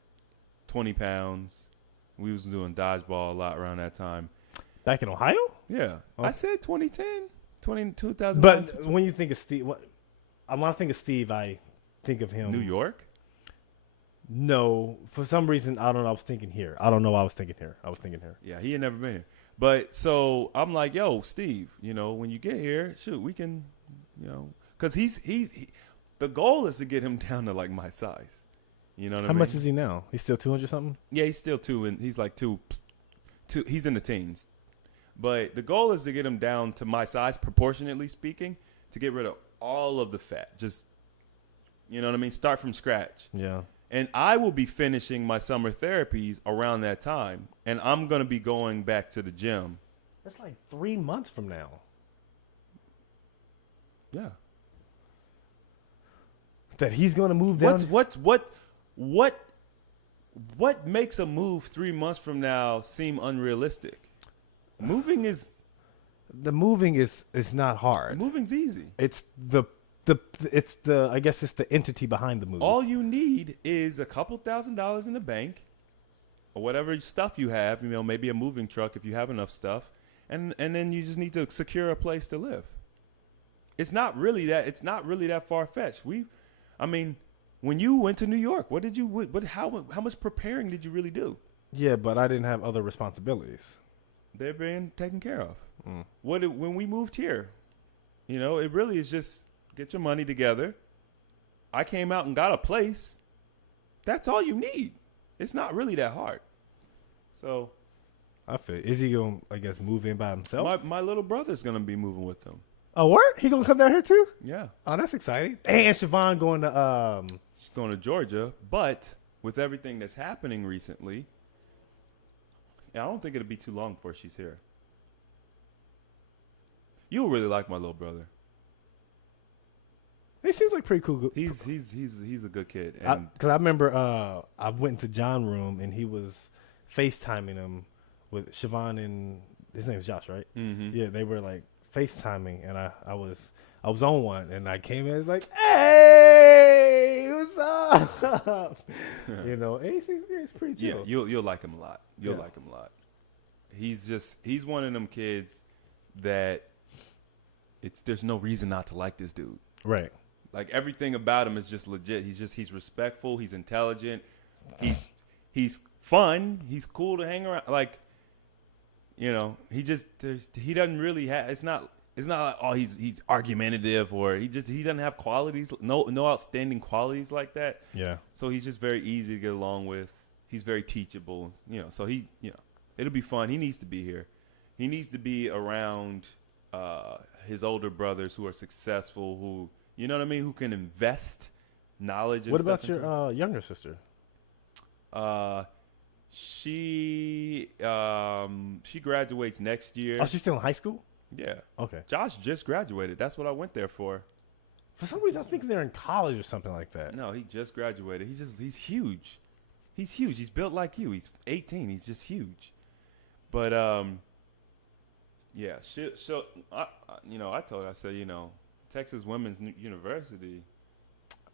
20 pounds. We was doing dodgeball a lot around that time. Back in Ohio? Yeah. Oh. I said 2010, 2009. But when you think of Steve, when I think of Steve, I think of him. New York? No. For some reason, I don't know. I was thinking here. I don't know why I was thinking here. Yeah, he had never been here. But so I'm like, yo, Steve, when you get here, shoot, we can, because the goal is to get him down to like my size. You know what I mean? How much is he now? He's still 200 something? Yeah, he's still two, and he's like two. He's in the teens. But the goal is to get him down to my size, proportionately speaking, to get rid of all of the fat. Just, you know what I mean? Start from scratch. Yeah. And I will be finishing my summer therapies around that time, and I'm going to be going back to the gym. That's like 3 months from now. Yeah. That he's going to move down. What makes a move 3 months from now seem unrealistic? Moving is not hard. Moving's easy. It's the I guess it's the entity behind the move. All you need is a couple $1,000s in the bank, or whatever stuff you have. Maybe a moving truck if you have enough stuff, and then you just need to secure a place to live. It's not really that far fetched. When you went to New York, how much preparing did you really do? Yeah, but I didn't have other responsibilities. They're being taken care of. When we moved here, it really is just get your money together. I came out and got a place. That's all you need. It's not really that hard. So, I feel. Is he going to, I guess, move in by himself? My little brother's going to be moving with him. Oh, word? He going to come down here too? Yeah. Oh, that's exciting. And Siobhan going to She's going to Georgia, but with everything that's happening recently, I don't think it'll be too long before she's here. You'll really like my little brother. He seems like pretty cool. He's a good kid. Because I remember I went into John's room and he was FaceTiming him with Siobhan and his name is Josh, right? Mm-hmm. Yeah, they were like FaceTiming and I was on one and I came in and was like, hey, what's up? And he's pretty chill. Yeah, you'll like him a lot. You'll like him a lot. He's one of them kids that there's no reason not to like this dude. Right. Like everything about him is just legit. He's respectful. He's intelligent. He's fun. He's cool to hang around. Like, he doesn't really have. It's not like he's argumentative or he doesn't have qualities. No outstanding qualities like that. Yeah. So he's just very easy to get along with. He's very teachable. So it'll be fun. He needs to be here. He needs to be around his older brothers who are successful, who, you know what I mean, who can invest knowledge and What stuff. about your younger sister? She graduates next year. Oh, she's still in high school? Yeah. Okay. Josh just graduated. That's what I went there for. For some reason, I think they're in college or something like that. No, he just graduated. He's huge. He's huge. He's built like you. He's 18. He's just huge. But yeah. I told her, I said, Texas Women's University.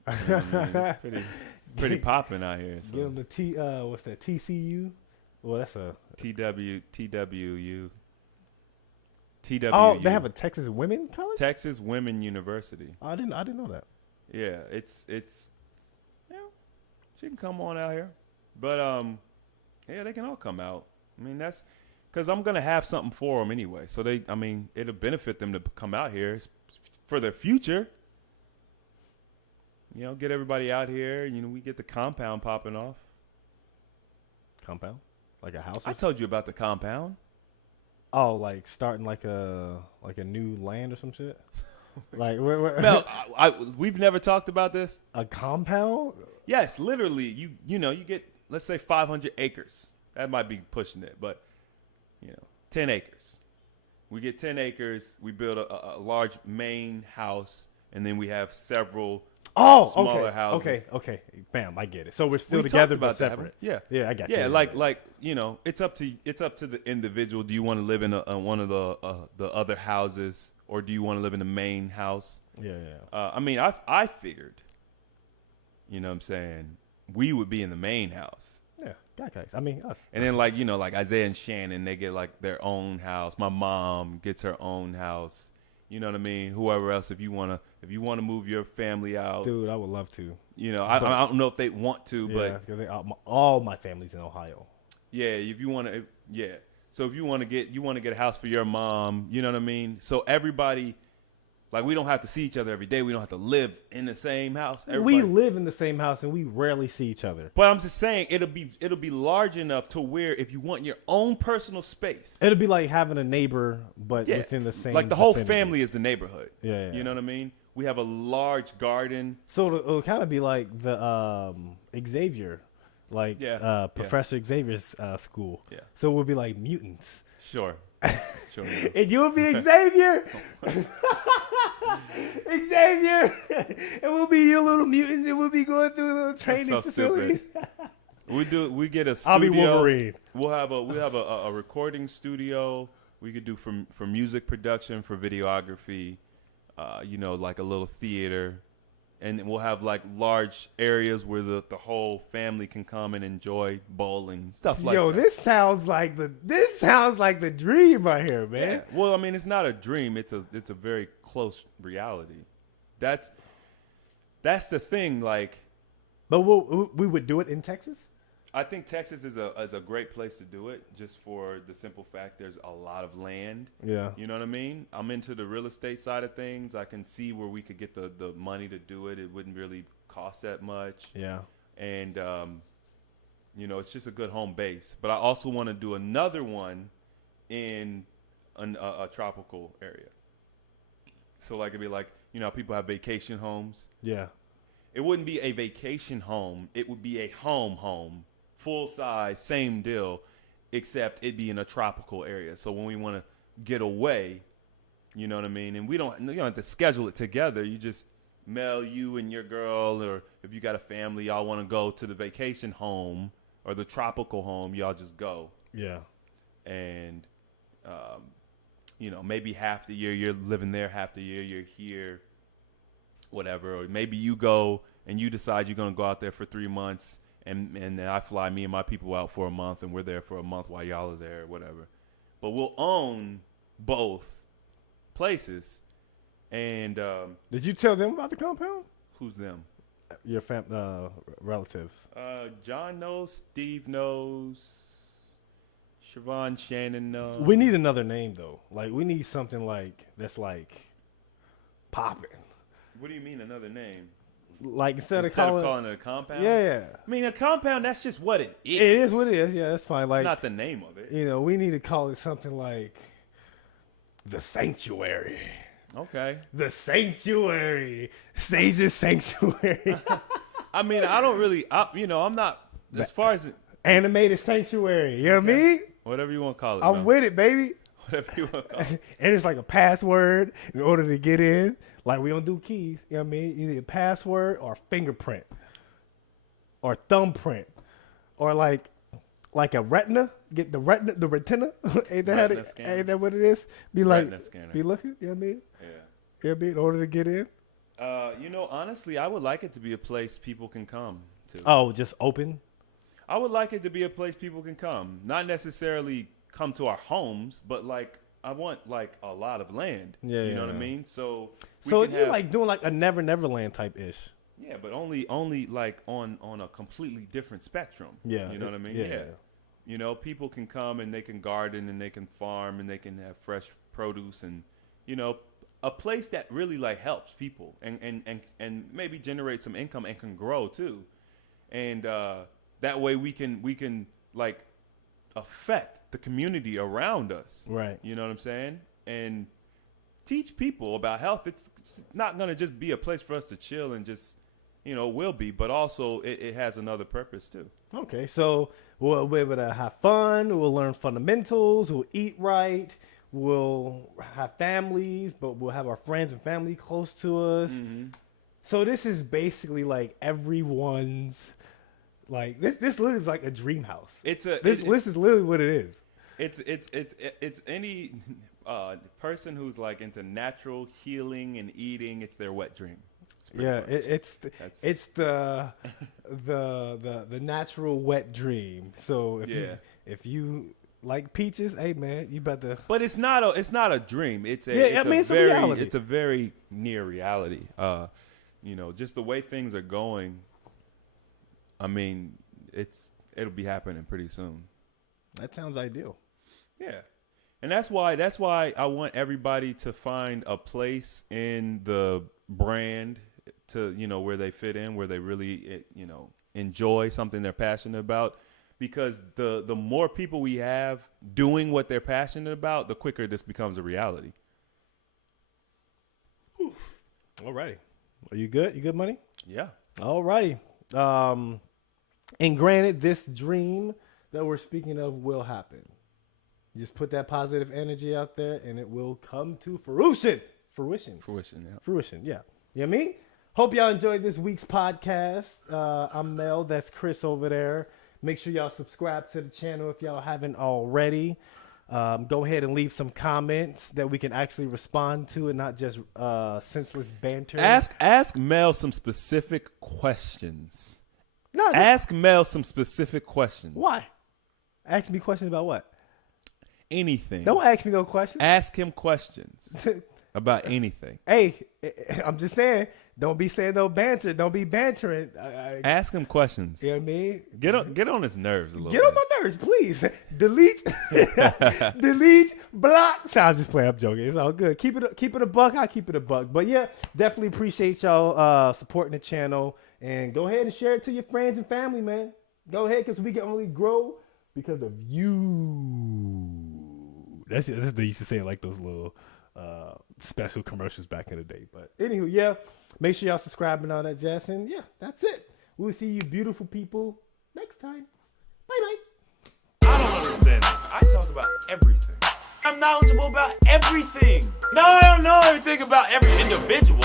It's pretty popping out here. So. Give them the what's that? TCU? Well, that's a TWU. Oh, they have a Texas Women College? Texas Women University. I didn't know that. Yeah, it's she can come on out here, but yeah, they can all come out. I mean, that's because I'm gonna have something for them anyway. So it'll benefit them to come out here for their future. You know, get everybody out here. You know, we get the compound popping off. Compound? Like a house? I told you about the compound. Oh, like starting like a new land or some shit? Like where Mel, we've never talked about this. A compound? Yes, literally. You know, you get, let's say 500 acres. That might be pushing it, but 10 acres. We get 10 acres. We build a large main house, and then we have several smaller houses. Okay. Bam, I get it. So we're still We together talked about but separate. that. Yeah, I got you. Yeah, like it's up to the individual. Do you want to live in one of the other houses, or do you want to live in the main house? Yeah. I mean, I figured, you know what I'm saying, we would be in the main house. Yeah, guys. I mean, us. And then like Isaiah and Shannon, they get like their own house. My mom gets her own house. You know what I mean? Whoever else, if you wanna move your family out, Dude, I would love to. You know, I don't know if they want to, but because all my family's in Ohio. Yeah, if you want to, yeah. So if you want to get a house for your mom, you know what I mean? So everybody, like, we don't have to see each other every day. We don't have to live in the same house. We live in the same house and we rarely see each other. But I'm just saying, it'll be large enough to where if you want your own personal space, it'll be like having a neighbor, but within the same. Like the whole vicinity. family is the neighborhood. Yeah. You know what I mean? We have a large garden. So it'll kind of be like the Xavier, like Professor Xavier's school. Yeah. So we'll be like mutants. Sure. And you'll be Xavier. Xavier. And we'll be your little mutants, and we'll be going through little training facilities. We get a studio. I'll be Wolverine. We'll have a recording studio. We could do for music production, for videography, like a little theater. And we'll have like large areas where the whole family can come and enjoy bowling, stuff like that. Yo, this sounds like the dream right here, man. Yeah. Well, I mean, it's not a dream. It's a very close reality. That's the thing. Like, but we would do it in Texas. I think Texas is a great place to do it, just for the simple fact there's a lot of land. Yeah. You know what I mean? I'm into the real estate side of things. I can see where we could get the money to do it. It wouldn't really cost that much. Yeah. And, it's just a good home base. But I also want to do another one in a tropical area. So, like, it'd be like, people have vacation homes. Yeah. It wouldn't be a vacation home. It would be a home. Full size, same deal, except it'd be in a tropical area. So when we want to get away, you know what I mean? And you don't have to schedule it together. You just mail you and your girl, or if you got a family, y'all want to go to the vacation home or the tropical home, y'all just go. Yeah. And, maybe half the year you're living there, half the year you're here, whatever. Or maybe you go and you decide you're going to go out there for 3 months. And then I fly me and my people out for a month, and we're there for a month while y'all are there, whatever. But we'll own both places. And did you tell them about the compound? Who's them? Your relatives. John knows. Steve knows. Siobhan, Shannon knows. We need another name though. Like we need something like that's like popping. What do you mean another name? Like instead of calling it a compound? Yeah. I mean, a compound, that's just what it is. It is what it is. Yeah, that's fine. Like, it's not the name of it. We need to call it something like the Sanctuary. Okay. The Sanctuary. Sage's Sanctuary. I mean, I don't really, I'm not, as far as... Animated Sanctuary. You know what I mean? Whatever you want to call it. I'm with it, baby. Whatever you want to call it. And it's like a password in order to get in. Like, we don't do keys. You know what I mean? You need a password or fingerprint or thumbprint or like a retina. Get the retina. Ain't that what it is? Be like, be looking. You know what I mean? Yeah. You know what I mean? In order to get in. Honestly, I would like it to be a place people can come to. Oh, just open? I would like it to be a place people can come. Not necessarily come to our homes, but like, I want like a lot of land. Yeah, you know what I mean? So you're like doing like a Never Neverland type ish. Yeah, but only like on a completely different spectrum. Yeah. You know what I mean? Yeah. People can come and they can garden and they can farm and they can have fresh produce and a place that really like helps people and maybe generate some income and can grow too. And that way we can like affect the community around us. Right. You know what I'm saying? And teach people about health. It's not going to just be a place for us to chill and just, will be, but also it has another purpose too. Okay, so we'll be able to have fun. We'll learn fundamentals. We'll eat right. We'll have families, but we'll have our friends and family close to us. Mm-hmm. So this is basically like everyone's, like this literally is like a dream house. This is literally what it is. It's any person who's like into natural healing and eating. It's their wet dream. It's the natural wet dream. So if you like peaches, hey man, you better. But it's not a dream. It's a reality. It's a very near reality. Just the way things are going. I mean, it'll be happening pretty soon. That sounds ideal. Yeah. And that's why I want everybody to find a place in the brand to, where they fit in, where they really, enjoy something they're passionate about. Because the more people we have doing what they're passionate about, the quicker this becomes a reality. All righty. Are you good? You good, Money? Yeah. All righty. And granted, this dream that we're speaking of will happen. You just put that positive energy out there and it will come to fruition. Fruition, yeah. You know what I mean? Hope y'all enjoyed this week's podcast. I'm Mel. That's Chris over there. Make sure y'all subscribe to the channel if y'all haven't already. Go ahead and leave some comments that we can actually respond to and not just senseless banter. Ask Mel some specific questions. Ask Mel some specific questions. Why? Ask me questions about what? Anything. Don't ask me no questions. Ask him questions about anything. Hey, I'm just saying, don't be saying no banter. Don't be bantering. Ask him questions. You know what I mean? Get on his nerves a little bit. Get on my nerves, please. Delete, block. So I'm just playing. I'm joking. It's all good. Keep it a buck. I'll keep it a buck. But yeah, definitely appreciate y'all supporting the channel. And go ahead and share it to your friends and family, man. Go ahead, because we can only grow because of you. That's they used to say like those little special commercials back in the day. But anywho, yeah, make sure y'all subscribe and all that jazz. And yeah, that's it. We'll see you beautiful people next time. Bye-bye. I don't understand this. I talk about everything. I'm knowledgeable about everything. No, I don't know everything about every individual.